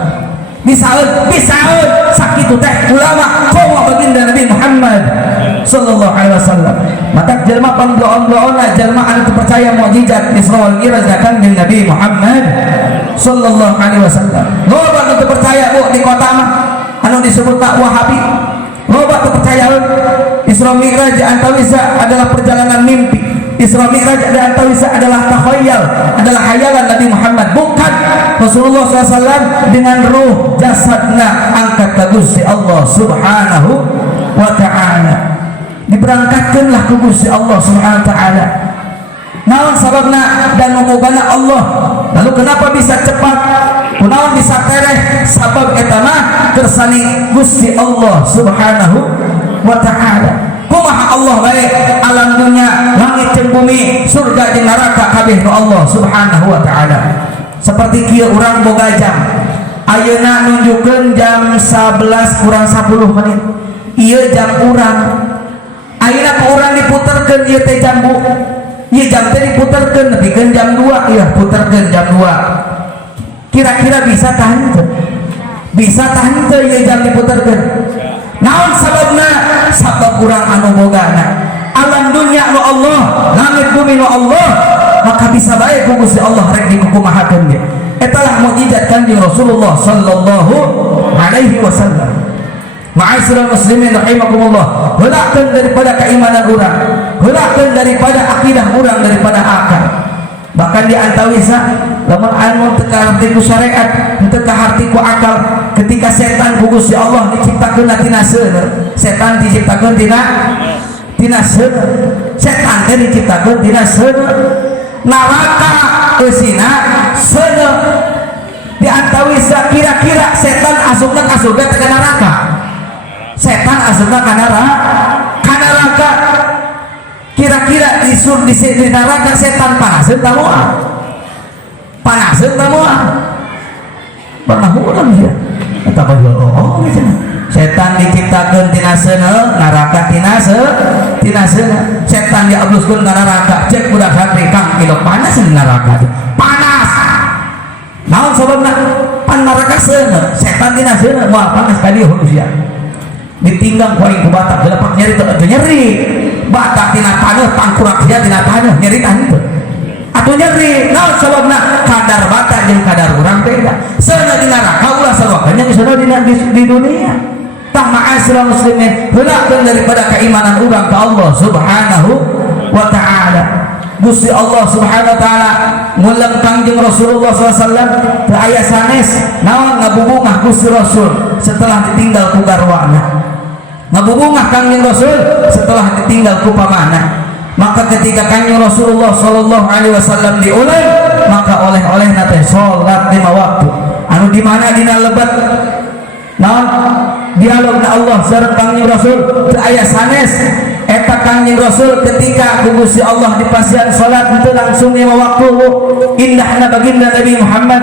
Bisaeun sakitu teh ulama komo baginda Nabi Muhammad sallallahu alaihi wasallam. Mata jelma pangdoon-doona jelma anu percaya mukjizat Isra wal Mi'raj datang dengan Nabi Muhammad sallallahu alaihi wasallam. Loba anu percaya bu di kota mah anu disebut Wahabi. Loba anu percaya Isra Mi'raj antawisa adalah perjalanan mimpi. Isra Mi'raj antawisa adalah takhayyal, adalah hayalan Nabi Muhammad. Bukan Rasulullah SAW dengan ruh jasadna angkat ke Gusti Allah Subhanahu wa ta'ala. Diberangkatkanlah ke Gusti Allah Subhanahu wa ta'ala. Naon sababna dan memogana Allah. Lalu kenapa bisa cepat? Kunaon bisa tereh? Sabab eta mah kersani Gusti Allah Subhanahu wa ta'ala. Kumaha Allah baik alam dunia, langit jeung bumi, surga jeung neraka kabeh nu Allah Subhanahu wa ta'ala. Seperti kieu urang boga jam. Ayeuna nunjukkeun jam 11 kurang 10 menit. Ieu jam urang. Ayeuna ku urang diputerkeun ieu teh jam bu. Ieu jam teh diputerkeun nepikeun jam 2, ieu puterkeun jam 2. Kira-kira bisa tahan teu? Bisa tahan teu ieu jam diputerkeun? Naon sababna? Sabab urang anu bogana alam dunia nu Allah, langit bumi nu Allah, maka bisa bae ku Gusti Allah rek dikukumahakeun ge. Etalah mukjizat Kanjeng Rasulullah sallallahu alaihi wasallam. Ma'asyiral muslimin rahimakumullah, heulakeun daripada keimanan urang, heulakeun daripada akidah urang, daripada akal. Bahkan di antawisa lamun anu teu kaharti ku syariat, teu kaharti ku akal, ketika setan ku Gusti Allah diciptakeun tina seueur. Setan diciptakeun tina seueur. Setan teh diciptakeun tina seueur. Neraka eusina seueur. Di antawisa kira-kira setan asupna ka surga teh ka neraka. Setan asupna ka neraka. Kira-kira di neraka setan panaseun tah moal. Panaseun tah moal. Pernah urang dia. Eta oh setan diciptakeun tina seuneu, neraka tina seuneu. Setan diabluskeun ka neraka. Cek budak santri Kang, ilok panas di neraka. Panas. Naon sababna? Pan neraka seuneu, setan tina seuneu, moal panas ka dieu manusia. Ditinggang ku aing ku batak, gelepak nyeri teu nyeri. Batak tina taneuh, tangkurak sia tina taneuh, nyeri tah henteu. Atuh nyeri, naon sababna? Kadar batak jeung kadar urang beda. Seuneu di neraka ulah sarwakana jeung seuneu di dunia. Tah ma'asyiral muslimin, heulakeun daripada keimanan urang ka Allah Subhanahu wa ta'ala. Gusti Allah Subhanahu wa ta'ala nguleung Kangjeng Rasulullah SAW teu aya sanes naon ngabubungah Gusti Rasul setelah ditinggal ku garwana. Ngabubungah Kangjeng Rasul setelah ditinggal ku pamanah. Maka ketika Kangjeng Rasulullah sallallahu alaihi wasallam diulang, maka oleh-olehna teh salat 5 waktu. Anu di mana dina lebat naon dialogna Allah sareng Kangjeng Rasul teu aya sanes eta Kangjeng Rasul ketika Gusti Allah dipasihan salat itu langsung 5 waktu indahna baginda Nabi Muhammad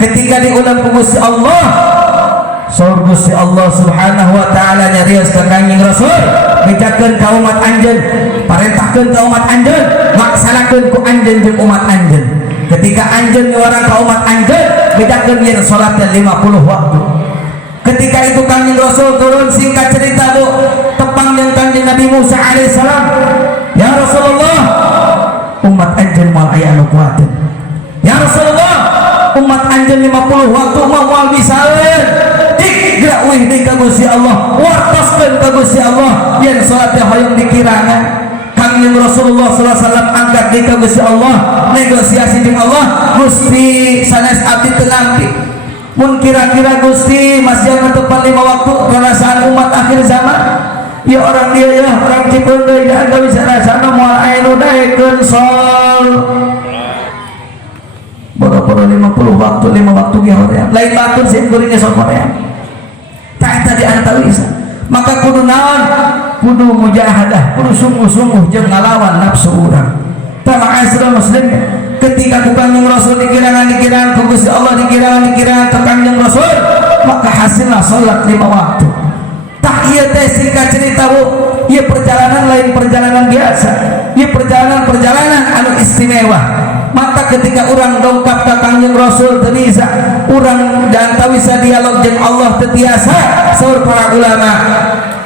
ketika diulang Gusti Allah saur Gusti Allah subhanahu wa ta'ala nyarios ka Kangjeng Rasul bejakeun ka umat anjeun parentahkeun ka umat anjeun laksanakeun ku anjeun jeung umat anjeun ketika anjeun nyuarang ka umat anjeun bejakeun yen salatna 50 waktu. Ketika itu Kangjeng Rasul turun, singkat cerita bu, tepang yang Kangjeng Nabi Musa alaihissalam, ya Rasulullah, umat anjeun moal aya anu kuatin. Ya Rasulullah, umat anjeun 50 waktu moal bisaeun. Gerak weh deui ka Gusti Allah, wartoskeun ka Gusti Allah, yen salat teh hoyong dikirangan. Kangjeng Rasulullah sallallahu alaihi wasallam angkat deui ka Gusti Allah, negosiasi jeung Allah, Gusti sanes abdi teu nampi. Mun kira-kira Gusti masih yang tepat 5 waktu perasaan umat akhir zaman ya orang dia ya orang Cipeundeuh ya gak bisa rasana moal aya nu daekeun sol boro-boro 50 waktu 5 waktu ge hoream lain batur sieun kuring sok hoream tak eta diantawisa maka kudu naon kudu mujahadah kudu sungguh-sungguh jeung ngalawan nafsu urang tah ma'asyiral muslimin ketika ku Kangjeng Rasul dikirangan ku Gusti Allah dikirangan ke Kangjeng Rasul maka hasilna salat 5 waktu. Tak ieu teh singkat cerita bu, ieu perjalanan lain perjalanan biasa, ieu perjalanan anu istimewa. Maka ketika orang dongkap ka Kangjeng Rasul teu bisa, urang jantawisa dialog jeung Allah teu tiasa, saur para ulama.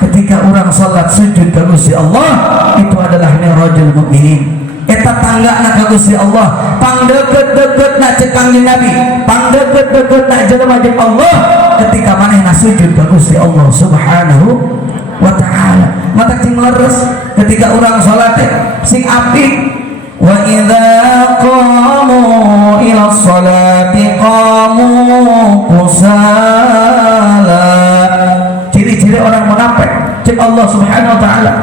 Ketika orang salat sujud ka Gusti Allah itu adalah mi'rajul mukminin. Eta tanggana ka Gusti Allah, pangdeukeut-deukeutna cek Kangjeng Nabi, pangdeukeut-deukeutna jelema jeung Allah ketika manehna sujud ka Gusti Allah Subhanahu wa ta'ala. Mata cing leres ketika urang salat teh sing apik wa idza qamu ila sholati qamu kusala. Ciri-ciri orang munafik cek Allah Subhanahu wa ta'ala.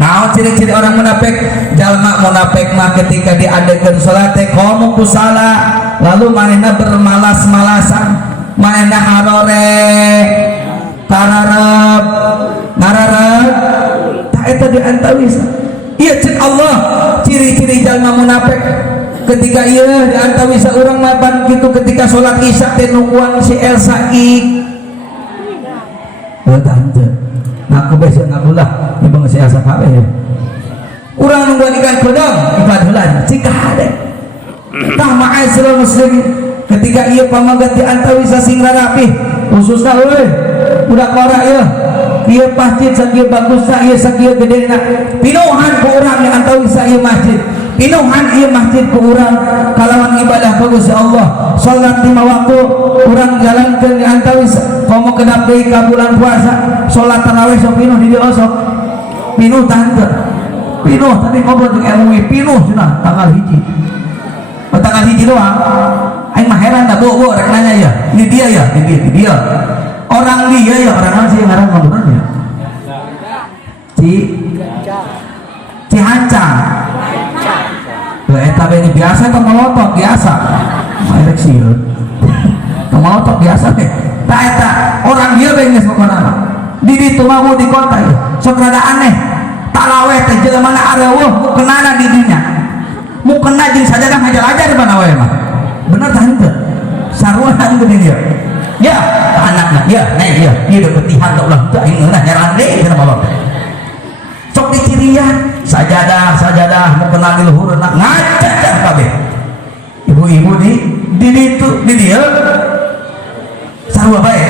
Nah, ciri-ciri orang munafik, jalma munafik mah ketika diadakeun salat teh qamu kusala, lalu manehna bermalas-malasan, manehna harore, kararep, ngararep, tak eta diantawis. Ieu cek Allah, ciri-ciri jalma munafik. Ketika ieu diantawis urang mapan kitu ketika salat Isya teh nungguan si Elsa ik. Tante aku besok ngabulah ibang si Elsa kabeh ya. Urang nungguan ikan pedang ikan heula cika hade. Tah ma'asyiral muslimin ketika ieu pamagat diantawis sing rapi khususna euy budak lora ieu ieu masjid sakieu bagusna ieu sakieu gedena pinuhan ku urang diantawis ieu masjid pinuhan ieu masjid ku urang kalawan ibadah ka Gusti Allah salat 5 waktu urang jalankeun diantawis komo kedap deui ka bulan puasa salat tarawih sok pinuh di dieu sok pinuh tante pinuh tadi ngobrol jeung MUI pinuh cenah tanggal 1 tanggal 1 doang aing mah heran da bu rek nanya ya ini dia ya ini dia orang dia ya orang sih ngaran ngomongnya Cihancang eta ini biasa atau melotot biasa merek sieun melotot biasa teh tak eta orang dia beres pokona di ditu mah di kota ya sok rada aneh taraweh teh jelema na areueuh kenana di dinya mu kena jeung sajadah ngajar-ajar di mana wae mah bener tah henteu sarua henteu di dia ya anakna ya nah iya ieu petihan ka ulah teu aing ngeunah nyaran deui cenah balot sok dicirian sajadah mu kena di luhurna ngacadah kabeh ibu-ibu di ditu di dia sarua bae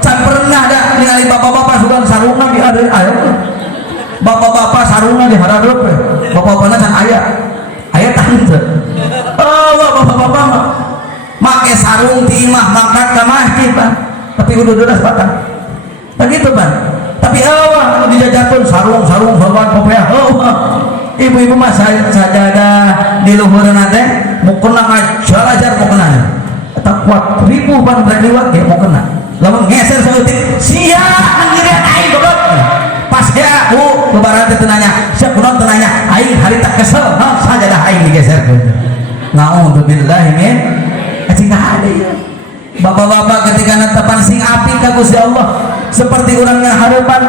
can pernah da ningali bapak-bapak sugan sarungna di aya bapak-bapak sarungna di hareup bapak-bapakna can aya tah henteu bapak-bapak mah make sarung ti imah mangkat ka masjid Pak tapi kudu deras batang tak gitu Pak tapi anu dijajakeun sarung sorban popeah ibu-ibu mah sajadah di luhurna teh mukena ngajalajar mukena eta kuat ribu ban rek liwat ge mukena lamun ngeser saeutik sia ngirian aing goblok pas ya lebaran teh nanya sia kunaon teh nanya aing harita kesel sajadah aing digeserkeun naudzubillahi min cing ada ya bapak-bapak ketika netepan sing api ka Gusti Allah seperti urang ngaharapan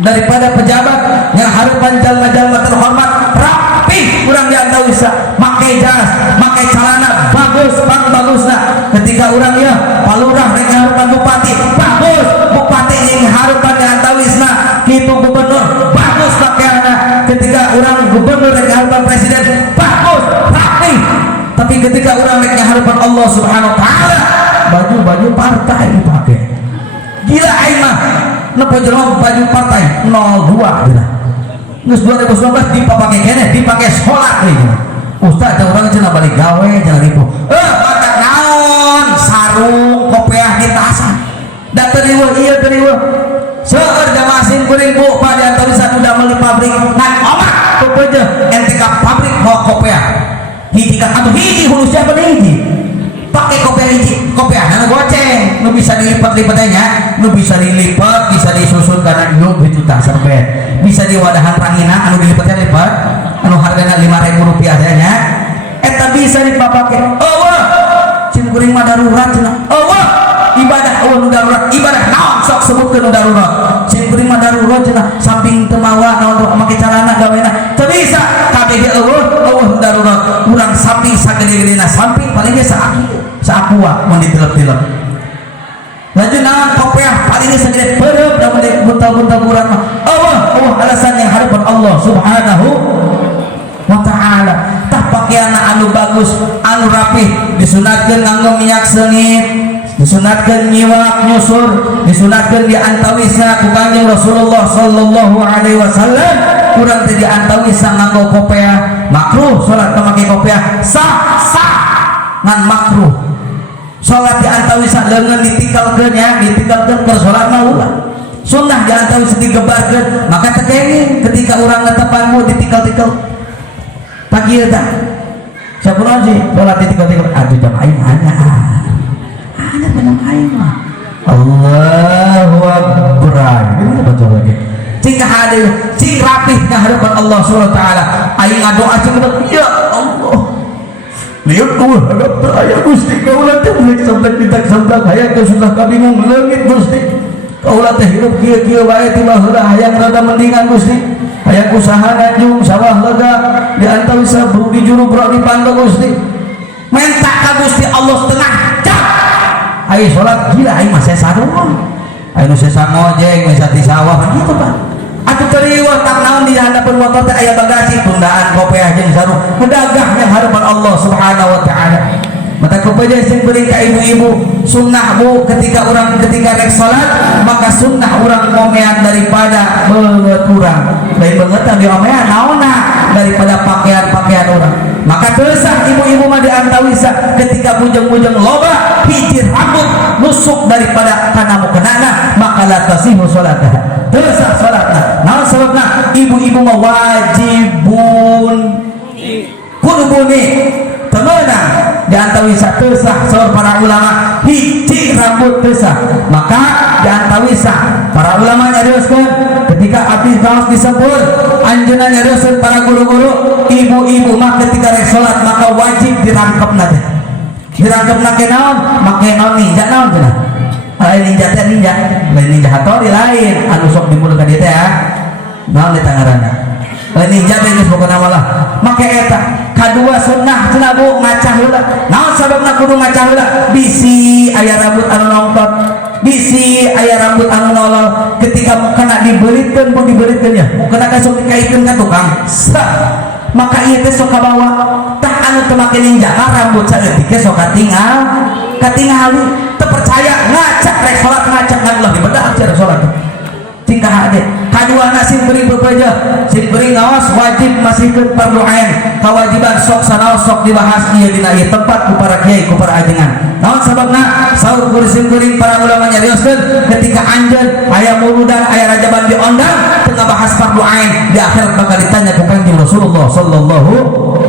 daripada pejabat yang harapan jalma-jalma terhormat rapi urang diantau bisa make jas make celana bagus pang bagusna ketika urang ya palurah rek harapan bupati bagus bupati yang harapan diantau isna kitu gubernur bagus pakaianna ketika urang gubernur rek harapan presiden bagus rapi tapi ketika urang rek harapan Allah Subhanahu wa taala baju partai dipakai gila aing mah nepo jelema baju partai 02 gila geus 2019 dipake keneh dipake salat deui ustaz da urang cenah balik gawe jangan ribu mata naon sarung kopiah di tasan da teriweuh ieu teriweuh seueur jamaah sim kuring bu pada antara bisa udah meuli pabrik ngan omah pepeujeuh ente ka pabrik bawa kopiah hiji ka atuh hiji hulu siapa hiji pakai kopiah hiji kopiah nu goceng nu bisa dilipat-lipatnya nu bisa dilipat bisa disusun karena nyuk itu tak serbet bisa di wadahan rangina anu dilipatnya lipat anu harganya Rp5.000 nya eta bisa dipapake eueuh cin kuring mah darurat cenah eueuh ibadah darurat ibadah naon sok sebutkeun darurat cin kuring mah darurat cenah samping teu mawa naon make calana gawena teu bisa kabeh eueuh darurat urang samping sagede-gedena samping paling ge saakua mun ditilep-tilep laju naon kopiah paling segede pereup da mun buntal-buntal urang mah Allah alasan yang harapan Allah Subhanahu wa taala tah pakaianna anu bagus anu rapih disunatkeun nganggo minyak seungit disunatkeun nyiwak nyusur disunatkeun diantawisna ku Kanjeng Rasulullah sallallahu alaihi wasallam urang teh diantawisna nganggo kopiah makruh salat make kopiah sah ngan makruh salat diantawisa leungeun ditinggalkeun ya ditinggalkeun keur salat mah ulah sunnah diantawisa digebarkeun maka tekenging ketika urang netepanmu ditinggal-tinggal pagi eta sakunaon sih salat ditinggal-tinggal aduh jam aing hanya ada benang aing mah Allahu akbar itu betul lagi cing hadir cing rapih ka hadapan Allah Subhanahu wa taala aing ngadoa cing ya Allah lihat tuh hadap aya Gusti kaulah teh mulai sampai ditak sampai hayang ke sudah kabingung leungit Gusti kaulah teh hirup kieu-kieu bae ti baheula hayang rada mendingan Gusti hayang usaha nanjung sawah lega di antawisa di juru bro di pando Gusti minta ka Gusti Allah setengah jam ayo salat gila aing mah sesa doang ayo sesa ngojek mesa di sawah gitu Pak atuh teriweuh tak naon di hadapan motor teh aya bagasi tundaan kopiah jeung sarung medagah yang harapan Allah Subhanahu wa taala mata kopiah sing beuring ka ibu-ibu sunnah bu ketika rek salat maka sunnah urang momean daripada beungeut urang lain beungeut di omean naonna daripada pakaian urang maka teusah ibu-ibu mah diantawisa ketika bujeng-bujeng loba hiji rambut nusuk daripada kana mukeunana maka la tasihu salatah teusah salatna naon sababna ibu-ibu mah wajibun kudu buni temeunang diantawisa teusah saur para ulama hiji rambut teusah maka diantawisa para ulama nyarioskeun ketika abdi kaos disebut anjeunna nyarioskeun para guru-guru ibu-ibu mah ketika rek salat maka wajib dirangkepna teh dirangkepna ke naon make naon ninja naon cenah lain ninja teh ninja lain ninja hatori lain anu sok dimuluk ka dieu teh ya naon di tangarana lain ninja teh geus pokona malah make eta kadua sunnah cenah bu ngacah heula naon sababna kudu ngacah heula bisi aya rambut anu nongtot bisi aya rambut anu nolol ketika kena dibeuritkeun pun dibeuritkeun ya kena kasuk dikaitkeun ka tukang maka ieu teh sok kabawa tah anu teu make ninja rambut saeutik ge sok katingali teu percaya ngacak rek salat ngacak ngan Allah dibedak cara salat tingkah ade kaduana sing beuring bebeujeuh sing beuring ngaos wajib masihkeun fardu ain kawajiban sok sanaos sok dibahas ieu dina ieu tempat ku para kiai ku para ajengan naon sababna saur kuring para ulama nyarioskeun ketika anjeun aya muludan aya rajaban diondang teu ngabahas fardu ain di akhirat bakal ditanya ku Kanjeng Rasulullah sallallahu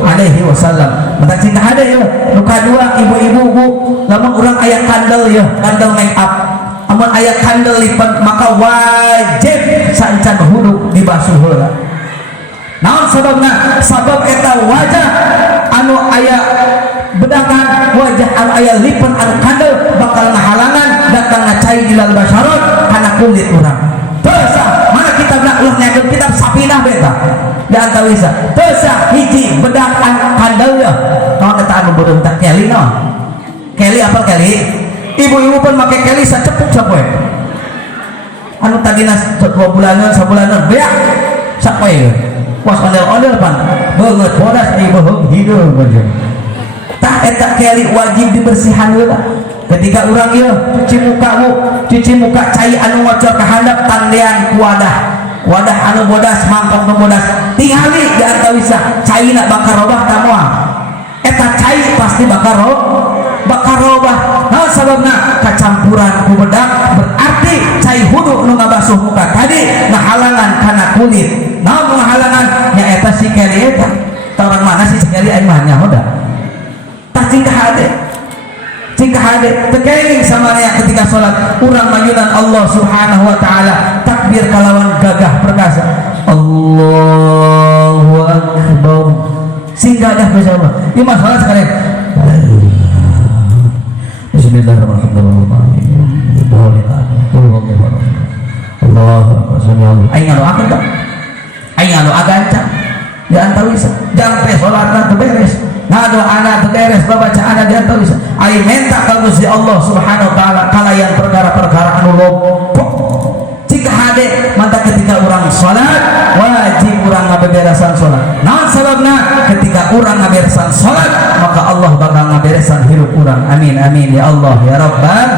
alaihi wasallam mata tingkah ade ieu nu kadua ibu-ibu bu lamun urang aya kandel ya kandel make up amun aya kandel lipat maka wajib sancan hudu dibasuh heula naon sababna sabab eta wajah anu aya bedakan wajah anu aya lipat anu kandel bakal ngahalangan datangna cai dilal basyarat kana kulit urang teu sah mana kitabna kitab Sapinah beta di antawisa tesa hiji bedak kandel ya naon eta anu bodong tak keli naon keli apa keli ibu-ibu pun make keli sacepuk sapoe anu tadina 2 bulanan sabulanan beak sapoe was ondel-ondel pan beungeut bodas ieu beheung hideung bener tah eta keli wajib dibersihan heula ketika urang ieu cuci muka cai anu ngocor ka handap tandean ku wadah anu bodas mangkok nu bodas tingali di antawisa caina bakar robah ka moal eta cai pasti bakar robah naon sababna kacampuran ku bedak berarti cai hudu nu ngabasuh muka tadi ngahalangan kana kulit naon ngahalangan nya eta si keli eta ta urang mana si keli aing mah nya hoda tah jika hadir terkaiting sama yang ketika sholat urang mayunan Allah subhanahu wa ta'ala takbir kalawan gagah perkasa Allahu akbar sehingga dah bersama imam sholat sekalian Bismillahirrahmanirrahim aing anu akan tak aing anu agancang di antawisa jampe sholatna teu beres ngado anak beres baca anak di antawisa ari minta ka Gusti Allah subhanahu wa ta'ala kalayan perkara-perkara anu lopok jika hade manta ketika urang salat wajib urang ngaberesan salat naon sababna ketika urang ngaberesan salat maka Allah bakal ngaberesan hirup urang amin amin ya Allah ya rabbal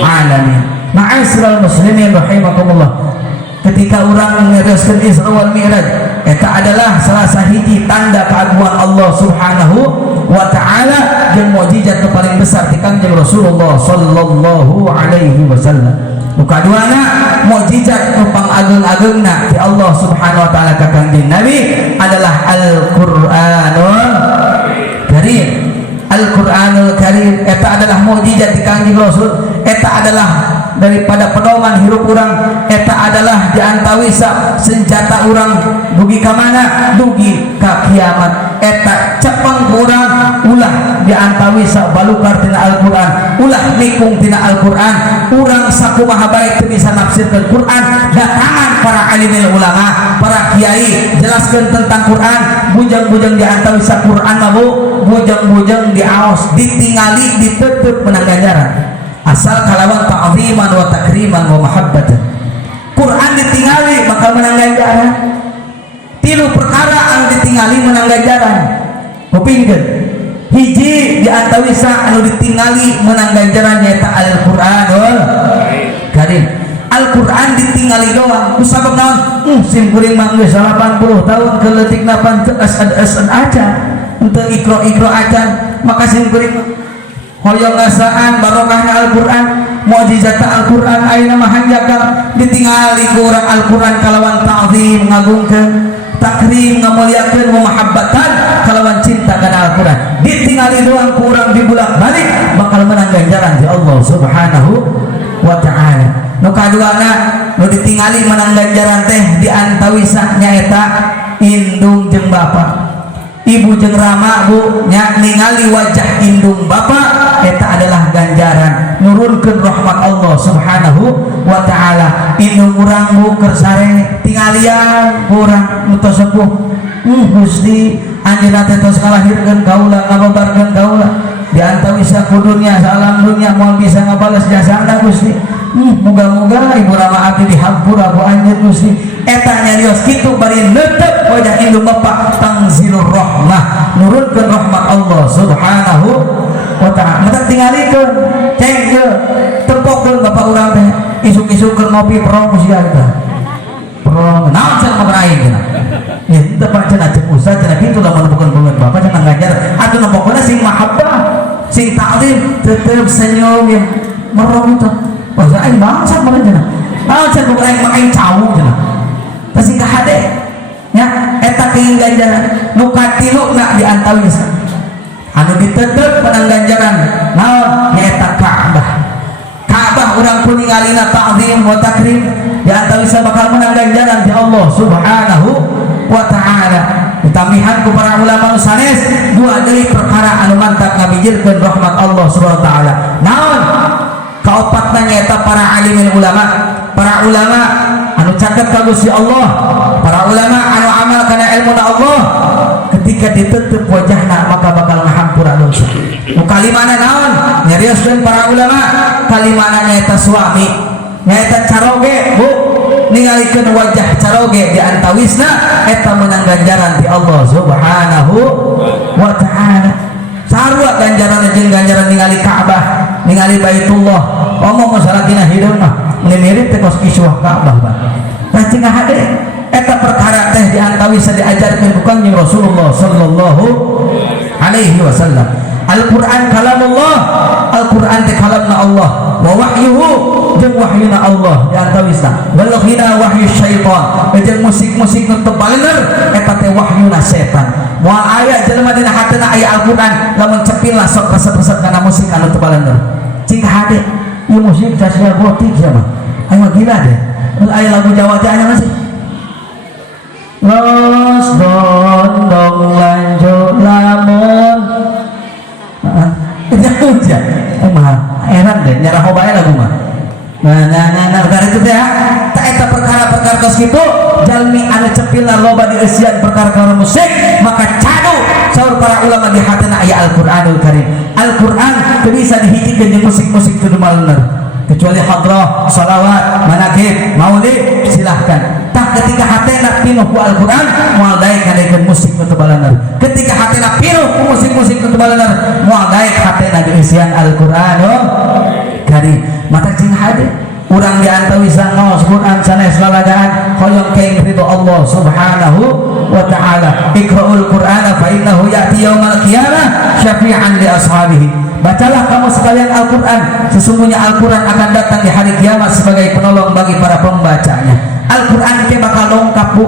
alamin ma'asyiral muslimin rahimakumullah ketika urang ngereskeun Isra wal Mi'raj eta adalah salah sahiji tanda keagungan Allah subhanahu wa ta'ala jeung mukjizat nu paling besar ti Kangjeng Rasulullah sallallahu alaihi wasallam nu kaduana mukjizat nu pangageung-ageungna ti Allah subhanahu wa ta'ala ka Kangjeng Nabi adalah Al-Qur'anul Karim Al-Qur'anul Karim eta adalah mukjizat ti Kangjeng Rasul eta adalah daripada pedoman hirup urang eta adalah diantawisa senjata urang dugi ka mana dugi ka kiamat eta cepeng urang ulah diantawisa balukar tina Al-Qur'an ulah nikung tina Al-Qur'an urang sakumaha bae teu bisa nafsirkeun Qur'an datangan para alimil ulama para kiai jelaskeun tentang Qur'an bujang-bujang diantawisa Qur'an mah bujang-bujang diaos ditingali diteuteup menang ganjaran asal kalawan ta'ziman wa takriman wa mahabbatan Quran ditingali bakal menang ganjaran 3 perkara anu ditingali menang ganjaran kupingkeun hiji di antawisa anu ditingali menang ganjaran nyaeta Al-Qur'anul Karim Al-Qur'an ditingali doang kusabab naon sim kuring mah geus 80 tahun keleutikna pan teu asad-asad aja henteu ikro acan maka sim kuring hoyong ngasaan barokahna Al-Qur'an mukjizat Al-Qur'an ayeuna mah hanjakal ditingali ku urang Al-Qur'an kalawan ta'zim ngagungkeun takrim ngamuliakeun memahabbatan kalawan cinta kana Al-Qur'an ditingali doang ku urang dibulak-balik bakal menang ganjaran di Allah subhanahu wa ta'ala nu kaduana nu ditingali menang ganjaran teh di antawisa nyaeta indung jeung bapa ibu jeung rama bu nya ningali wajah indung bapa eta adalah ganjaran nurunkeun rahmat Allah subhanahu wa ta'ala indung urang bu keur sare tingalian urang nu tos sepuh Gusti anjeunna teh tos ngalahirkeun kaula ngababarkeun kaula di antawisa kudunya salam dunya moal bisa ngabales jasana Gusti muga-muga ibu rama abdi dihampura ku anjeun Gusti eta nyarios kitu bari neutep wajah indung bapa tanzilur rahmah nurunkeun rahmat Allah subhanahu wa ta'ala mata tingalikeun ceng ye tempokeun bapak urang teh isuk-isuk keur ngopi pro sia eta pro naon cenah kamaraing cenah nya teu cenah cek usah cenah kitu lamun bukan banget bapak cenah ngajar atuh nepokna sing mahabbah sing ta'zim teuteub senyum yang merong teh bahasa aing bangsat meureun cenah naon cenah kamaraing mah aing cau cenah pasti kahade nya eta teuing ganjaran nu katiluna di antawisa anu diteuteup menang ganjaran naon nyaeta Ka'bah urang pun ningalina ta'zim wa takrim di antawisa bakal menang ganjaran di Allah subhanahu wa ta'ala ditamihan ku para ulama nu sanes 2 deui perkara anu mantap ngabijirkeun rahmat Allah subhanahu wa ta'ala naon kaopatna nyaeta para alimul ulama anu caket ka Gusti Allah para ulama anu amal kana ilmu na Allah ketika ditutup wajahna maka bakal ngahampura dosa. Nu kalimana naon nyarioskeun para ulama kalimana nyaeta suami nyaeta caroge bu ningalikeun wajah caroge di antawisna eta meunang ganjaran ti Allah subhanahu wa ta'ala. Sarua ganjaran jeung ganjaran ningali Ka'bah ningali Baitullah omong masalah dina hideung mah mirip teh kos kiswah Ka'bah bah. Tah cenah hade eta perkara teh diantawis diajarkeun ku Kanjeng Rasulullah sallallahu alaihi wasallam. Al-Qur'an kalamullah, Al-Qur'an teh kalamna Allah, wa wahyuhu jeung wahyuna Allah diantawisna. Wal ghina wahyu syaitan, jeung musik-musik nu teu baleuneur eta teh wahyuna setan. Moal aya jelema dina hatena aya Al-Qur'an lamun cepil lah sok resep-resep kana musik anu teu baleuneur. Cing hade ieu musik tasya gotik ya mah. Aya gila deh. Aya lagu Jawa teh aya masih. Los dondong lanjut lamun itu aja mah heran deh nyarah hobae lagu mah nah perkara itu teh tak eta perkara-perkara tos kitu jalmi anu cepilna loba dieusian perkara-perkara musik maka cadu saur para ulama di hatena aya Al-Qur'anul Karim. Al-Qur'an teu bisa dihijikeun jeung musik-musik teu maleuneur kecuali hadrah, salawat, manaqib, maulid silahkan. Tah ketika hatena pinuh ku Al-Qur'an moal daek ngadekeun musik nu teu baleuneur. Ketika hatena pinuh ku musik-musik nu teu baleuneur moal daek hatena dieusian Al-Qur'anul Karim. Mata cing hade urang diantawisa ngaos Qur'an sanes lalagaan hoyong keng ridho Allah subhanahu wa ta'ala. Iqra'ul Qur'ana fa innahu ya'ti yaumal qiyamah syafi'an li ashabihi. Bacalah kamu sekalian Al-Qur'an, sesungguhnya Al-Qur'an akan datang di hari kiamat sebagai penolong bagi para pembacanya. Al-Qur'an ke bakal longkap bu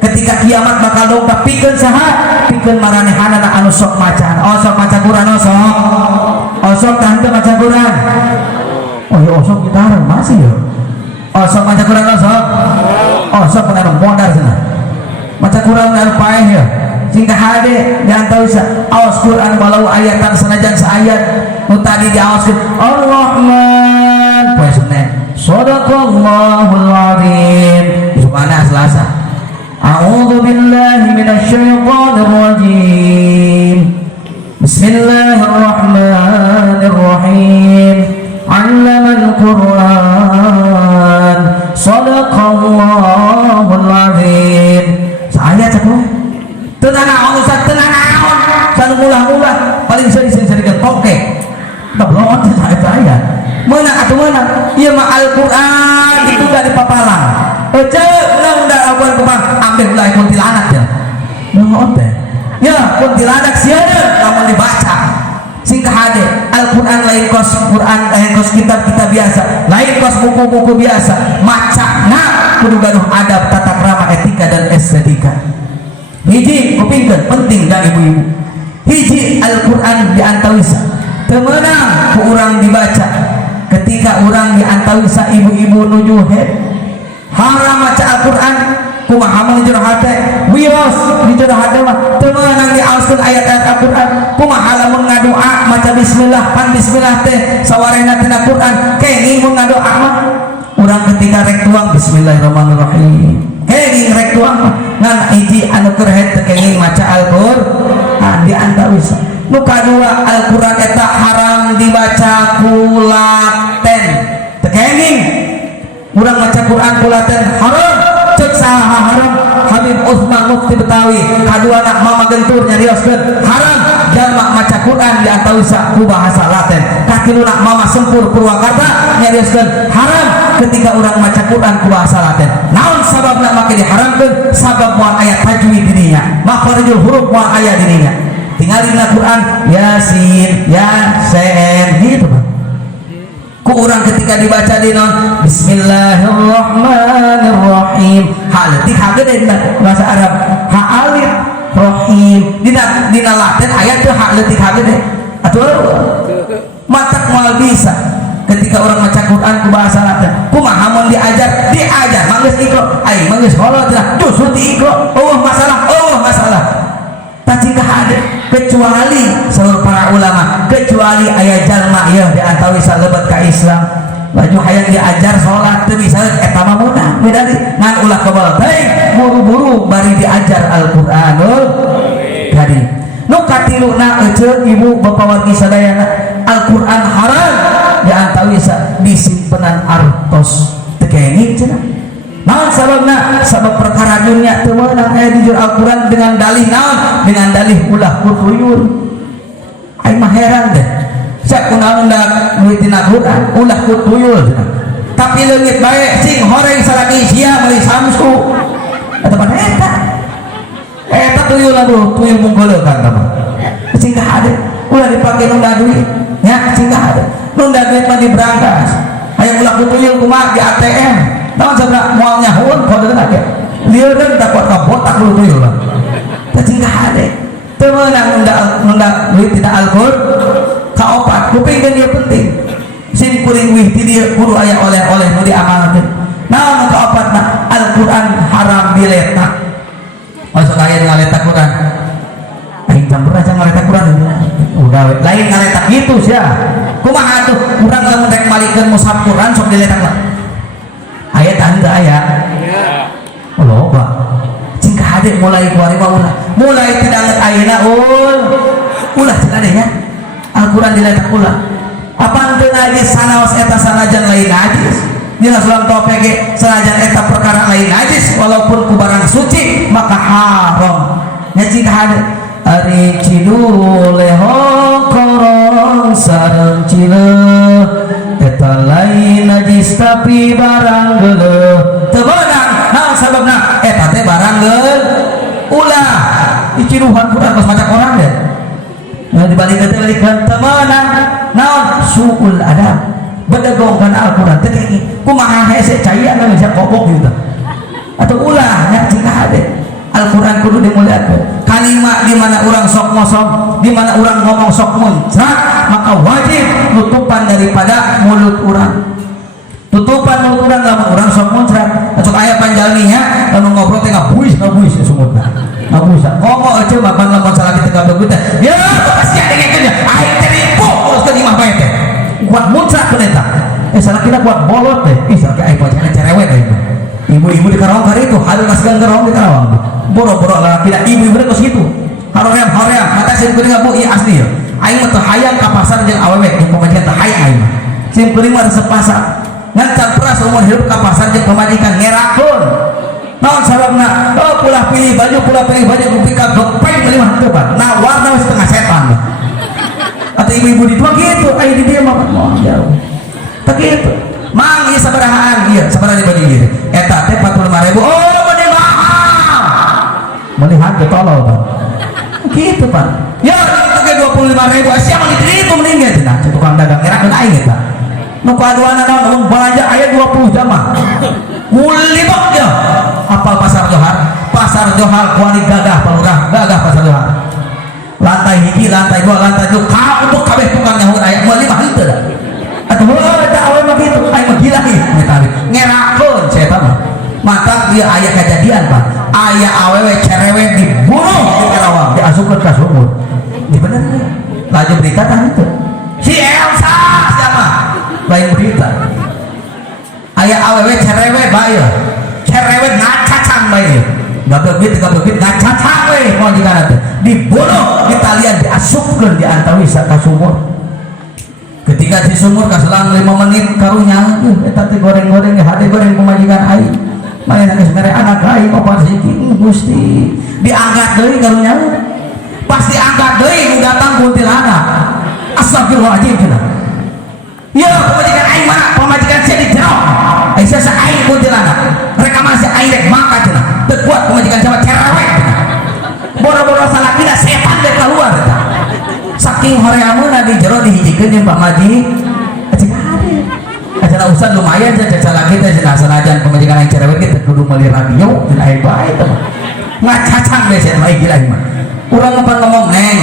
ketika kiamat bakal longkap pikeun saha pikeun maranehanana anu sok macaan. Oh sok maca Qur'an sok tah teu maca Qur'an. Oh ya sok gitar masih ya. Oh sok maca Qur'an sok. Oh sok pernah modar cenah. Maca Qur'an anu paeh ya. Sehingga hade diantawisa awas Quran walau ayatan sanajan saayat nu tadi diawaskeun Ar-Rahman poe Senin sadaqallahul azim subhana Selasa a'udzu billahi minasy syaithanir rajim bismillahirrahmanirrahim 'allamal Qur'an sadaqallahul azim saayat cenah tenang naon Ustaz tenang naon sanu mulah-mulah paling sering-sering oke tak belum teh saya meunang atuh meunang ieu mah Al-Qur'an itu dari papalang ceuk udah abuan kumang ambil ulah kuntilanak ya naon teh ya kuntilanak sieun lamun dibaca singkah hade Al-Qur'an lain kos Qur'an lain kos kitab-kitab biasa lain kos buku-buku biasa macana kudu gaduh adab tata krama etika dan estetika. Hiji kupingkeun penting dan ibu-ibu hiji Al-Qur'an diantawisa teu meunang ku urang dibaca ketika urang diantawisa ibu-ibu nuju haram maca Al-Qur'an kumaha mah jero hate wios di jero hate mah teu meunang diaoskeun ayat-ayat Al-Qur'an kumaha lamun ngadoa maca bismillah pan bismillah teh sawarehna tina Qur'an kenging mun ngadoa mah urang ketika rek tuang bismillahirrahmanirrahim kenging rek tuang ngan hiji anu keur kenging maca Al-Qur'an diantawisa nu kadua Al-Qur'an eta haram dibaca kulaten tekenging urang maca Qur'an kulaten haram cek saha haram Habib Utsman Mufti Betawi kadua nak mama gentur nyarioskeun haram jalma maca Qur'an diantawisa ku bahasa Laten kakilu nak mama Sempur Purwakarta nyarioskeun haram ketika urang maca Qur'an ku bahasa Laten naon sababna make diharamkeun sabab moal aya tajwid dirinya makharijul huruf moal aya dirinya tingalina Qur'an Yasin Yasin gitu Pak ku urang ketika dibaca di non bismillahirrahmanirrahim haleutik hagede bahasa Arab ha alif rahim dina Laten aya teu haleutik hagede atuh matak moal bisa ketika orang maca Quran ku bahasa Latin kumaha mun diajar manggeus ikro ai manggeus holot lah justru ti ikro masalah tacing ka hade kecuali saur para ulama kecuali aya jalma ieu di antara antawisa lebat ka Islam baju hayang diajar sholat teu bisa eta mah meunang medali ngan ulah kebal teh buru-buru bari diajar Al-Qur'anul Karim. Nu katiluna ece ibu bapak wargi sadayana Al-Qur'an haram di antawisa disimpenan artos teu kenging cenah. Naon sababna? Sabab perkara dunia teu meunang aya di Al-Qur'an dengan dalih naon? Dengan dalih ulah kutuyur. Aing mah heran deh. Sak kunaon da duit dina Quran ulah kutuyul. Tapi leungit bae sing horeng salaki sia meuli samsu. Eta pan eta. Eta tuyul aduh, tuyul munggeulekan tah. Sing hade ulah dipake nu da duit. Nya sing hade. Nu da duit mah diberangkas. Aya ulah kutuyul kumaha di ATM. Naon sabda moal nyahoon kodena ge. Lieureun da kuat kabotak lu tuyul mah. Tah sing hade. Teu meunang nu da duit dina Al-Qur'an. Kaopat kuping dan dia penting sin kuring wih ti dia kudu aya oleh-oleh nu diamalkeun. Naon kaopatna? Al-Qur'an haram diletak. Masuk aya ngaletak Quran. Aing campur aja ngaletak Quran. Udah lain ngaletak gitu sia. Kumaha atuh urang lamun rek malikeun mushaf Quran sok diletak lah. Aya tah henteu aya? Oh loba. Cing hade mulai kuari mah mulai tidak ayeuna ulah cenah deh nya. Al-Quran diletak ulah apa teu najis sanaos eta sanajan lain najis dina sulam topeng ge sanajan eta perkara lain najis walaupun ku barang suci maka haram nya cing hade ari cidul leho korong sareng cileuh eta lain najis tapi barang geuleuh teu beunang naon sababna eta teh barang geuleuh ulah iciduhan Quran geus maca Quran deh. Nah dibalik ketelikkan temenan naon suul adab bedegongkan Al-Quran teh kumaha hese caya anu bisa kobok gitu atau ulah nya cing hade Al-Quran kudu dimuliakeun kalimat di mana urang sok ngosong di mana urang ngomong sok muncrat maka wajib tutupan daripada mulut urang tutupan mulut urang lamun urang sok muncrat atau aya panjalninya lamun ngobrol teh ngabuis sumutna ngabuis ngomong aja makan lamun salaki teh gabegut ya pasti ada ngeukeun aing teh ribu uruskeun imah bae teh kuat muncrat pun eta salakina kuat bolot teh salaki aing bacana cerewet aing ibu-ibu di Karawang kari itu hadir masgan Karawang di Karawang boro-boro lalakina ibu-ibu geus kitu haroream mata sim kuring bu ieu asli ya aing mah teu hayang ka pasar jeung awewe jeung pamajikan teu hayang aing mah sim kuring mah resep pasar ngan can pernah seumur hidup ka pasar jeung pamajikan ngerakeun naon sababna pulah pilih baju kupi ka gepeng meuli mah teu pan nah warna wis tengah setan atau ibu-ibu di tua gitu aya di dieu mah jauh teh kitu mang ieu sabarahaan ieu sabaraha dibagi ieu eta teh 45.000 oh meni mahal melihat ke tolol pan gitu pan ya itu ke 25.000 sia mah itu mending ge cenah tukang dagang ngerakeun aing eta nu kaduana naon belanja aya 20 jam mah mulibok ya apal pasar Johar kuali gagah palurah gagah pasar Johar lantai hiji lantai dua lantai tilu ka untuk kabeh tukang nyaho aya meuli mah henteu da atuh da awe mah kitu aing mah gila ieu metari ngerakeun saya mah maka dia aya kejadian Pak aya awewe cerewet dibunuh di Karawang diasupkeun ka sumur di bener laju berita tah itu si Elsa siapa lain berita aya awewe cerewet bae cerewet ngacacang bae gabegit ngacacang we majikanna teh dibunuh di talian diasupkeun di antawisa ka sumur ketika di sumur kaselang 5 menit karunya eta teh goreng-goreng hade goreng pemajikan aing main geus mere anak aing opat siki Gusti diangkat deui karunya pas diangkat deui nu datang kuntilanak astagfirullahaladzim cenah ya pemajikan aing mana pemajikan sia di jero aya sa aing kuntilanak reka mah sia aing rek maka cenah teu kuat pemajikan sama cerewet boro-boro salakina setan dek keluar eta saking horeameuna di jero dihijikeun jeung Pak Maji cek ade acara usan lumayan saja salaki teh cenah sanajan pemajikan aing cerewet teh kudu meuli radio dan aing bae teh ngacacang we sia mah gila mah urang ngomong neng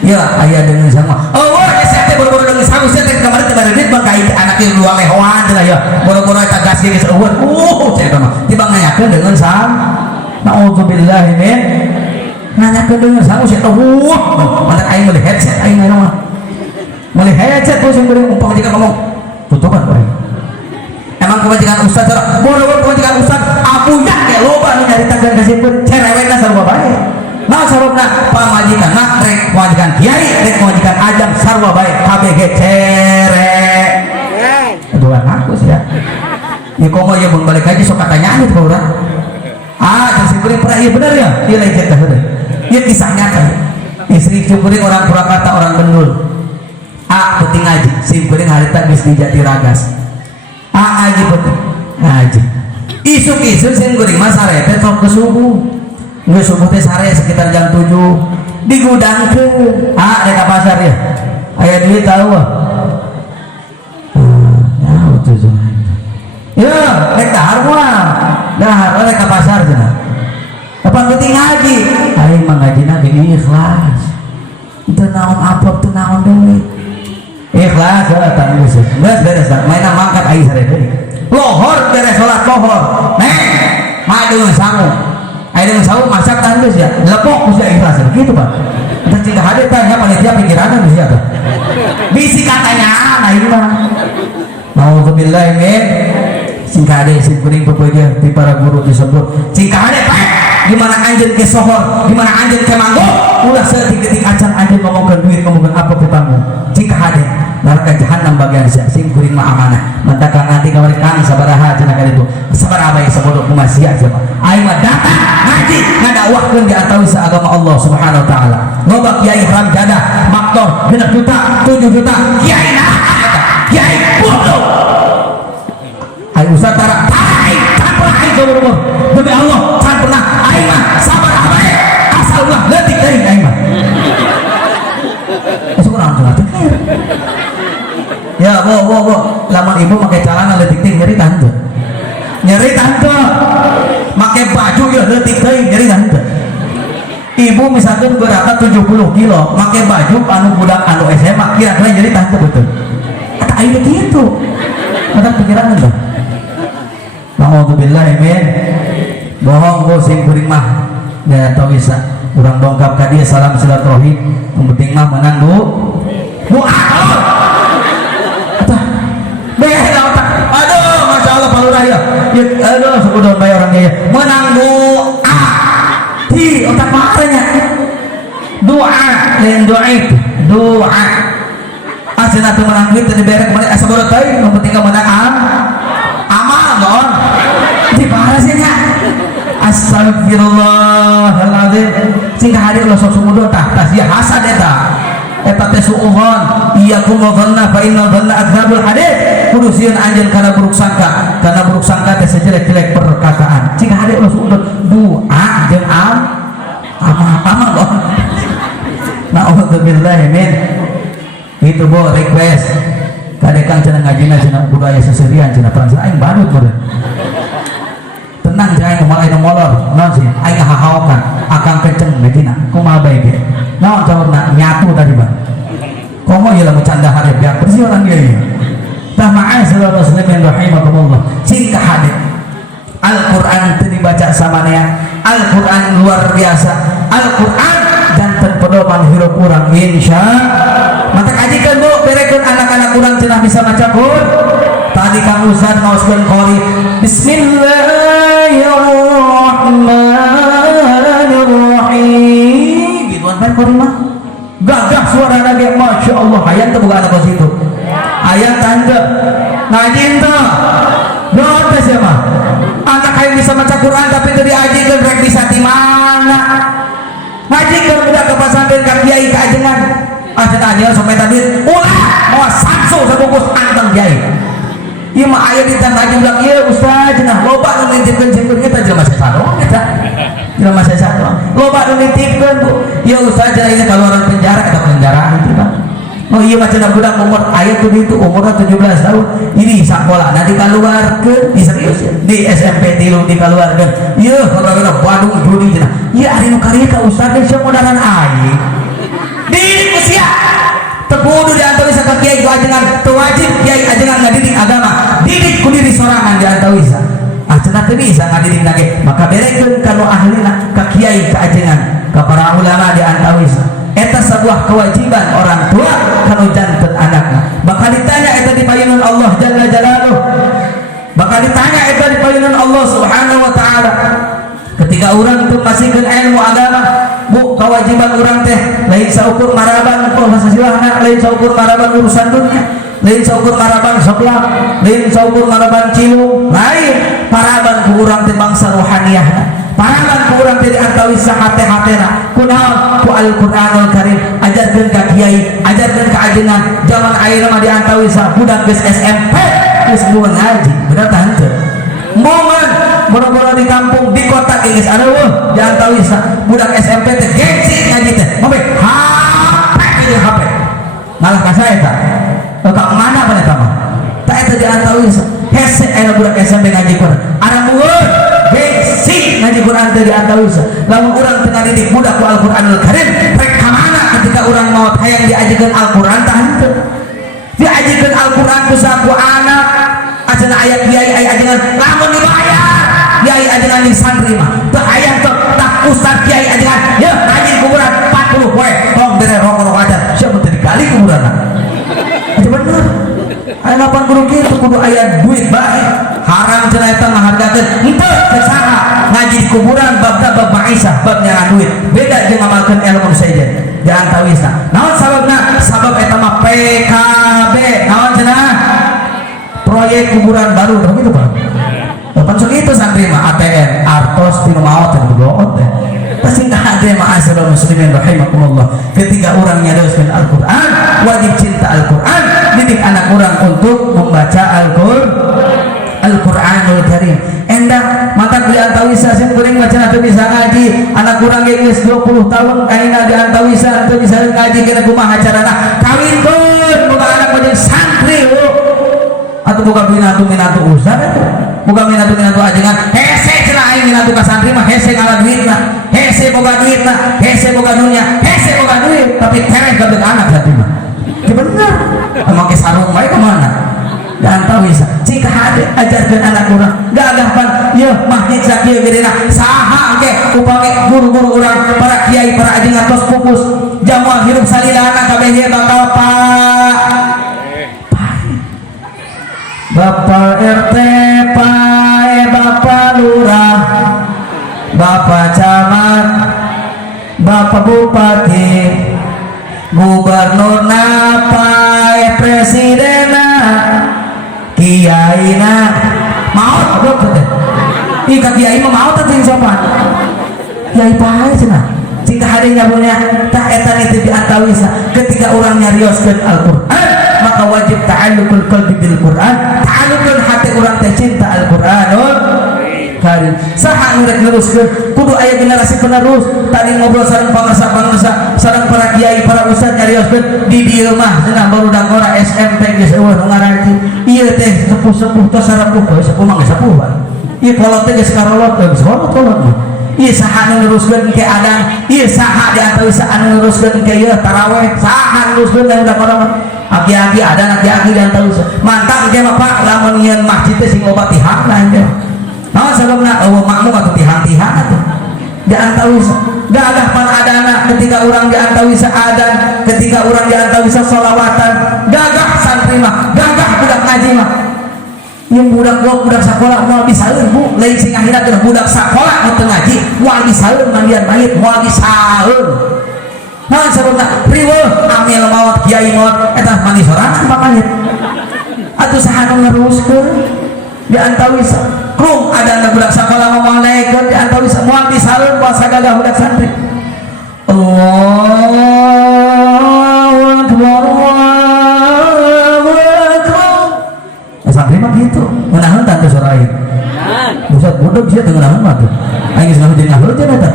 ya aya dengan sama oh sia teh boro-boro dengan sama sia teh kamari teh bareudit bang ka anak ieu dua lehoan cenah ya boro-boro eta gas geus eueuh cenah mah tibang nanyakeun dengan sam naudzubillahi min nanyakeun dengan sama sia teh mantak aing meuli headset aing mah meuli headset ku sing beureum umpama jika ngomong kebajikan ustad boro-boro kebajikan ustad apunya kayak loba nu nyaritakeun ka simpeur cerewetna sarua bae naon sababna pamajikan rek pamajikan kiai rek pamajikan ajam sarua bae kabeh ge cerek dua aku sih ya ieu komo ye mun balik haji sok katanyaan itu urang simpeureun pernah ieu bener ya ieu lain teh bener ieu kisah nyata istri simpeureun orang Purwakarta orang Bendul penting ngaji simpeureun harita geus di Jatiragas ngaji penting ngaji isuk-isuk simpeureun mah sare teh sok ke subuh geus subuh teh sare sekitar jam 7 digudangkeun rek ka pasar ya aya duit tahu ya rek dahar mah dahar rek ka pasar cenah apa penting ngaji aing mah ngajina ge ikhlas teu naon apok teu naon deui ikhlas tah geus beres mainan mangkat aing sare deui lohor beres salat lohor neng madu sangu aing sangu masak tah geus ya lepok geus ikhlas gitu Pak tah cing hade tanya panitia pikiranna geus ya tah bisi katanya aing mah nauzubillahi min cingkade simpeuring pepeujeuh ti para guru disebut cingkade Pak di mana anjeun ke sohor di mana anjeun ke manggo ulah setik-tik acan anjeun ngomongkeun duit ngomongkeun apa ti panggung cingkade neraka jahanam bagian sia sing kuring mah amanah mata kang nanti kamari kang sabaraha cenah ka ditu sabaraha bae sabodo kumaha sia cenah aing mah datang ngaji ngadakwahkeun di atawi agama Allah Subhanahu wa taala loba kiai Ramjada maktor 6 juta 7 juta kiai nah kiai bodoh aing ustaz tara aing can pernah aing seumur-umur demi Allah can pernah aing mah sabaraha bae asal ulah leutik deui aing mah masuk urang teh ya bo lamun ibu pakai celana leutik teh nyeri tante make baju ya leutik teh nyeri tante ibu misalkan beratnya 70 kilo make baju anu budak anu SMA kira-kira nyeri tante betul kata aing begitu ada pikiran anda nauzubillah min bohong go sing kuring mah da tau bisa urang dongkap ka dia salam silaturahim yang penting mah menang doa aduh masya Allah Pak Lurah ya aduh sebuah bayar orangnya ya menang doa di otak makanya doa lain doa asina tuh menang duit dan dibayar kemarin asa bodoh tadi yang penting menang amal non di parasnya astagfirullahaladzim sehingga hadir lo sok sumudo tah tasya hasad eta teh suuhon iyakum wa dhanna fa inna dhanna adzabul hadits kudu sieun anjeun kana buruk sangka teh sejelek-jelek perkataan cing hade ulah sudut doa jeung amal loh nauzubillahi min itu bo request kadekang cenah ngajina cenah budaya seserian cenah perang aing badut meureun tenang jangan kemana itu molor naon sih aing hahaokan akang kenceng medina kumaha bae ge naon jawabna nyatu tadi Bang komo ieu lamun canda hareup biar bersih orang dia ieu tah ma'asyiral muslimin rahimakumullah cing ka hadis Al-Qur'an teu dibaca samanea Al-Qur'an luar biasa Al-Qur'an janten pedoman hirup urang insya mata kajikeun Bu berekeun anak-anak urang cenah bisa maca Qur'an tadi Kang Ustaz ngaoskeun qori Bismillahirrahmanirrahim gituan kan qori mah gagah suara lagi masya Allah hayang tuh bukan anak situ hayang tanda ngajin tuh doa teh siapa anak hayang bisa baca Quran tapi itu diajikan rek bisa di mana ngaji kalau udah ke pesantren ke kiai keajengan aja sampai tadi ulah mau samsu sebungkus anteng kiai ieu mah aya di tanah aja bilang ieu ustaz cenah loba nu nitipkeun simpeur kita jelema sasadong kita jelema sasadong loba nu nitipkeun Bu ieu ustaz cenah ieu kaluaran penjara eta penjara itu Bang oh ieu mah cenah budak umur aya tuh ditu umurna 17 tahun ini sakola nanti kaluarkeun serius di SMP 3 dikaluarkeun ieu gara-gara Bandung judi cenah ieu ari nu karya ka ustaz teh sia modaran aing didik usia kudu diantui saka kiai ku ajengan teu wajib kiai ajengan ngadidik agama didik ku diri sorangan diantui sa cenah teu bisa ngadidik nage maka berekeun kanu ahlina ka kiai ka ajengan ka para ulama diantui sa eta sebuah kewajiban orang tua kanu janten anakna bakal ditanya eta di payungan Allah jalla jalaluh bakal Allah Subhanahu wa taala. Ketika orang itu masih ke ilmu agama, bu kewajiban orang teh lain saukur maraban silahna, lain saukur maraban urusan dunia, lain saukur maraban sebelah, lain saukur maraban cilu, lain paraban ku urang teh bangsa rohaniah, paraban ku urang teh diantawi sahate-hatena kunaon ku Al-Qur'anul Karim. Ajarkeun ka kiai, ajarkeun ka ajengan, zaman ayeuna mah diantawi sa budak geus SMP geus buang ngaji, bener tah henteu? Momen boro-boro di kampung di kota geus ada diantawi sa budak SMP teh gengsi ngaji teh mobe HP jeung HP malah ka saya tah ka mana pada mah tah eta diantawi sa hese aya budak SMP ngaji Quran ara mueun gengsi ngaji Quran teh diantawi sa lamun urang teu ngadidik budak ku Al-Qur'anul Karim rek ka mana ketika urang maot hayang diajikeun Al-Qur'an tah henteu diajikeun Al-Qur'an ku saku anak ajeuna aya kiai aya ajengan lamun dibayar kiai ajengan di santri mah teu aya tak ustad kiai ajengan ya ngaji kuburan 40 poe tong bere rokok aja siapa teh dikali kuburanna itu bener aya 80 kitu kudu aya duit bae haram cenah eta ngahargakeun henteu teu saha ngaji di kuburan babna bab maisah bab nyaran duit beda jeung ngamalkeun ilmu saja diantawisna naon sababna sabab eta mah PKB naon cenah proyek kuburan baru begitu Pak. Bukan segitu santri mah ATM, artos tinu maot dan berdoa teh. Pasti enggak ada ma'asyiral muslimin rahimakumullah. Ketika orang nyarioskeun Al-Qur'an, wajib cinta Al-Qur'an, didik anak orang untuk membaca Al-Qur'anul Karim. Endah mata kuliah antawisa sing kuring bacana teu bisa ngaji, anak urang ge geus 20 tahun ayeuna di antawisa teu bisa ngaji kena kumaha carana? Kawinkeun boga anak menjadi santri atau bukan minatu ustad bukan minatu ajengan hese cenah aing minatu ka santri mah hese ngalah duitna hese boga duitna hese boga dunia hese boga duit tapi tereh ka anak santri mah teu bener make sarung bae ka mana dan tahu bisa jika ada ajarkeun anak urang gagahpan ieu masjid sakieu gedena saha engke upami guru-guru urang para kiai para ajengan tos pupus jamuan hirup salilana kabeh ieu bakal Bapak RT, Pak Bapak Lurah, Bapak Camat, Bapak Bupati, Gubernur Pak Presiden, Kiai maut apa teh? Ika Kiai mah maut teh sopan. Kiai pae cenah. Jika hadinya punya tak eta itu diantawisa ketika orang nyarioskeun Al-Qur'an maka wajib ta'alluqul qalbi bil Qur'an ta'alluqul hati orang teh cinta Al-Qur'anul Karim saha nu rek neruskeun kudu aya generasi penerus tadi ngobrol sareng pangarsa sareng para kiai para ustaz nyarioskeun di dieu mah cenah barudak ora SMP geus eueuh nu ngaraji ieu teh sepuh-sepuh tos sarepuh sepuh mah geus sepuh ieu kolot teh geus karolot geus kolot mah ieu saha nu neruskeun ke adang ieu saha diantawisa anu neruskeun ke ieu taraweh saha neruskeun da udah orang aki-aki ada aki-aki diantawisa mantap ge mah Pak lamun nyieun masjid teh sing loba tihangna teh naon sababna eueuh makmum atuh tihang-tihang atuh diantawisa gagah pan adana ketika urang diantawisa adan ketika urang diantawisa sholawatan gagah santri mah gagah budak ngaji mah yang budak sekolah mau disalin bu lain sing akhirat adalah budak sekolah mau ngaji mau disalin mandian mayit mau disalin nah sebabna riweuh amil maut kiai maut eta mandi sorangan makanya atuh saha nu neruskeun diantawisa kum ada budak sekolah mau naikkeun diantawisa mau disalin puasa gagah budak santri Allahu Akbar santri mah gitu menahan tante sorai pusat bodoh dia tengah nahan mah tuh aing geus ngahujeun ngahujeun eta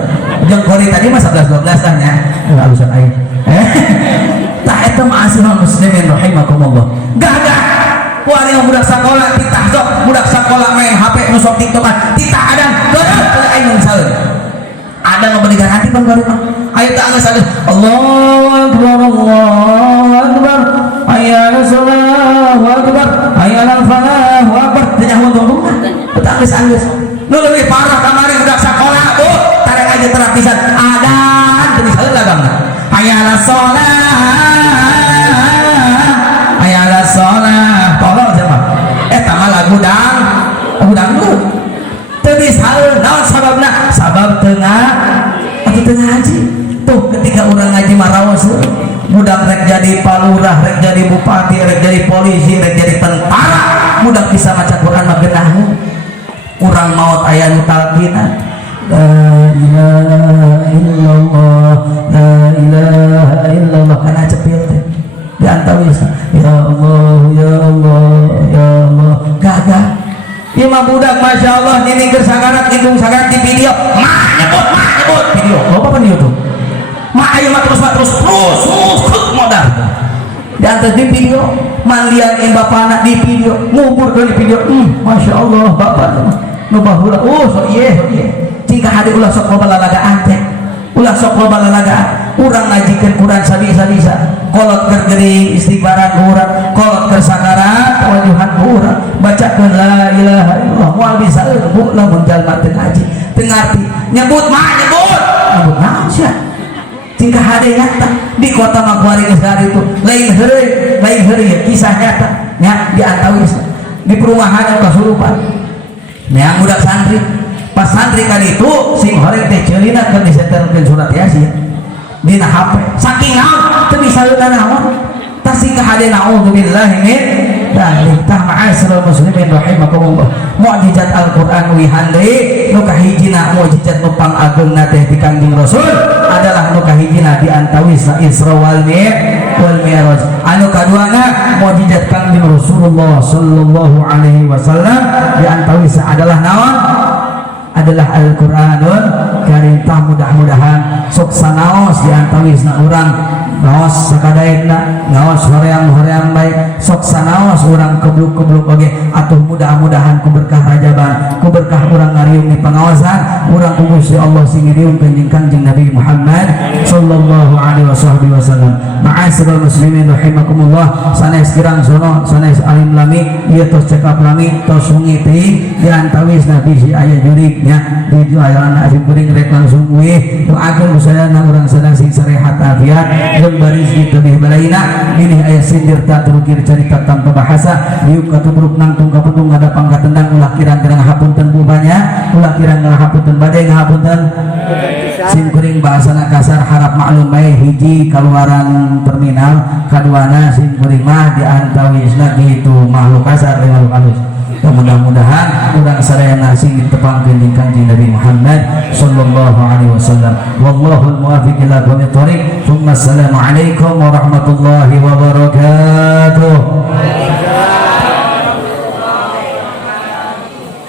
jeung kori tadi mah 11-12 tanya enggak usah aing tah eta mah asrul muslimin rahimakumullah gagah wali budak sakola titah sok budak sakola main HP nu sok tiktokan titah adan geureuh teu aing saeun ada nu beunih hati pan kori mah aya teh geus ada Allahu akbar ayyana Allahu akbar ayyana falah wa akbar tanya ngomong teu geus nu leuwih parah kamari budak sakola tarik aja terapisan adan teu saeun lagamna ayyana shalah tolong cenah eta mah lagu dangdut mudah rek jadi palurah, rek jadi bupati, rek jadi polisi, rek jadi tentara, mudah bisa maca Quran mah geunah. Urang maot aya nu talqinan la ilaha illallah, la ilaha illallah, kana cepil teh diantawis ya Allah ya Allah ya Allah gagah. Ieu mah budak Masya Allah ini keur sagarat indung sagarat di video mah nyebut video loba pan ieu tuh mah aya mah terus modal diantar di video mandian bapana di video ngubur di video Masya Allah bapak nu baheula so ieu jika hade ulah sok loba lalagaan teh ulah sok loba lalagaan urang ngajikeun Quran sabisa kolot keur geuning istighfaran urang kolot keur sakarat wajuhan urang bacakeun la ilaha illallah moal bisa eueuh lamun jalma teu ngaji teu ngarti nyebut naon sia jika hade nyata di kota Maguari geus itu lain heureuy kisah nyata nya di antawis di perumahan kasurupan nya budak santri pas santri kali itu sing horeng teh ceulina keur disetelkeun surat yasin dina HP saking naon teu bisa naon tasing ka hade naudzubillahi min dzalik tah ma'asyiral muslimin rahimakumullah mukjizat Al-Qur'an wi handai nu kahijina mukjizat nu pangageungna teh di Kangjeng Rasul adalah nu kahijina di antawis Isra wal Mi'raj anu kaduana mukjizat Kangjeng Rasulullah sallallahu alaihi wasallam di antawis adalah naon adalah Al-Quranul Karim. Mudah-mudahan sok sanaos di antawisna urang ngaos sakadaekna ngaos horeang baik sok sanaos urang kebluk-kebluk oge atuh mudah-mudahan ku berkah rajaban ku berkah urang ngariung di pangaosan urang ku Gusti Allah sing ngiriungkeun jeung Kangjeng Nabi Muhammad sallallahu alaihi wasallam. Ma'asyiral muslimin rahimakumullah sanes kirang sono sanes alim lami ieu tos cekap lami tos sungi teuing di antawisna bisi aya jurignya di jualan asim kuring rek langsung weh doakeun kusadana urang sadang sing sarehat afiat jeung barizki teu balaina ini aya sindir ta turukir carita tanpa bahasa diuk katubruk nangtung kaputung ngada pangkat tendang ulah kirang-kirang hapunten bubanya ulah kirang ngahapunten bade ngahapunten sim kuring bahasana kasar harap maklum bae hiji kaluaran terminal kaduana sim kuring mah diantawisna gitu makhluk kasar dengan makhluk halus. Mudah-mudahan urang sadayana sing ditepangkeun jeung Kangjeng Nabi Muhammad sallallahu alaihi wasallam. Wallahul muwaffiq ila aqwamit thoriq. Assalamu alaikum warahmatullahi wabarakatuh.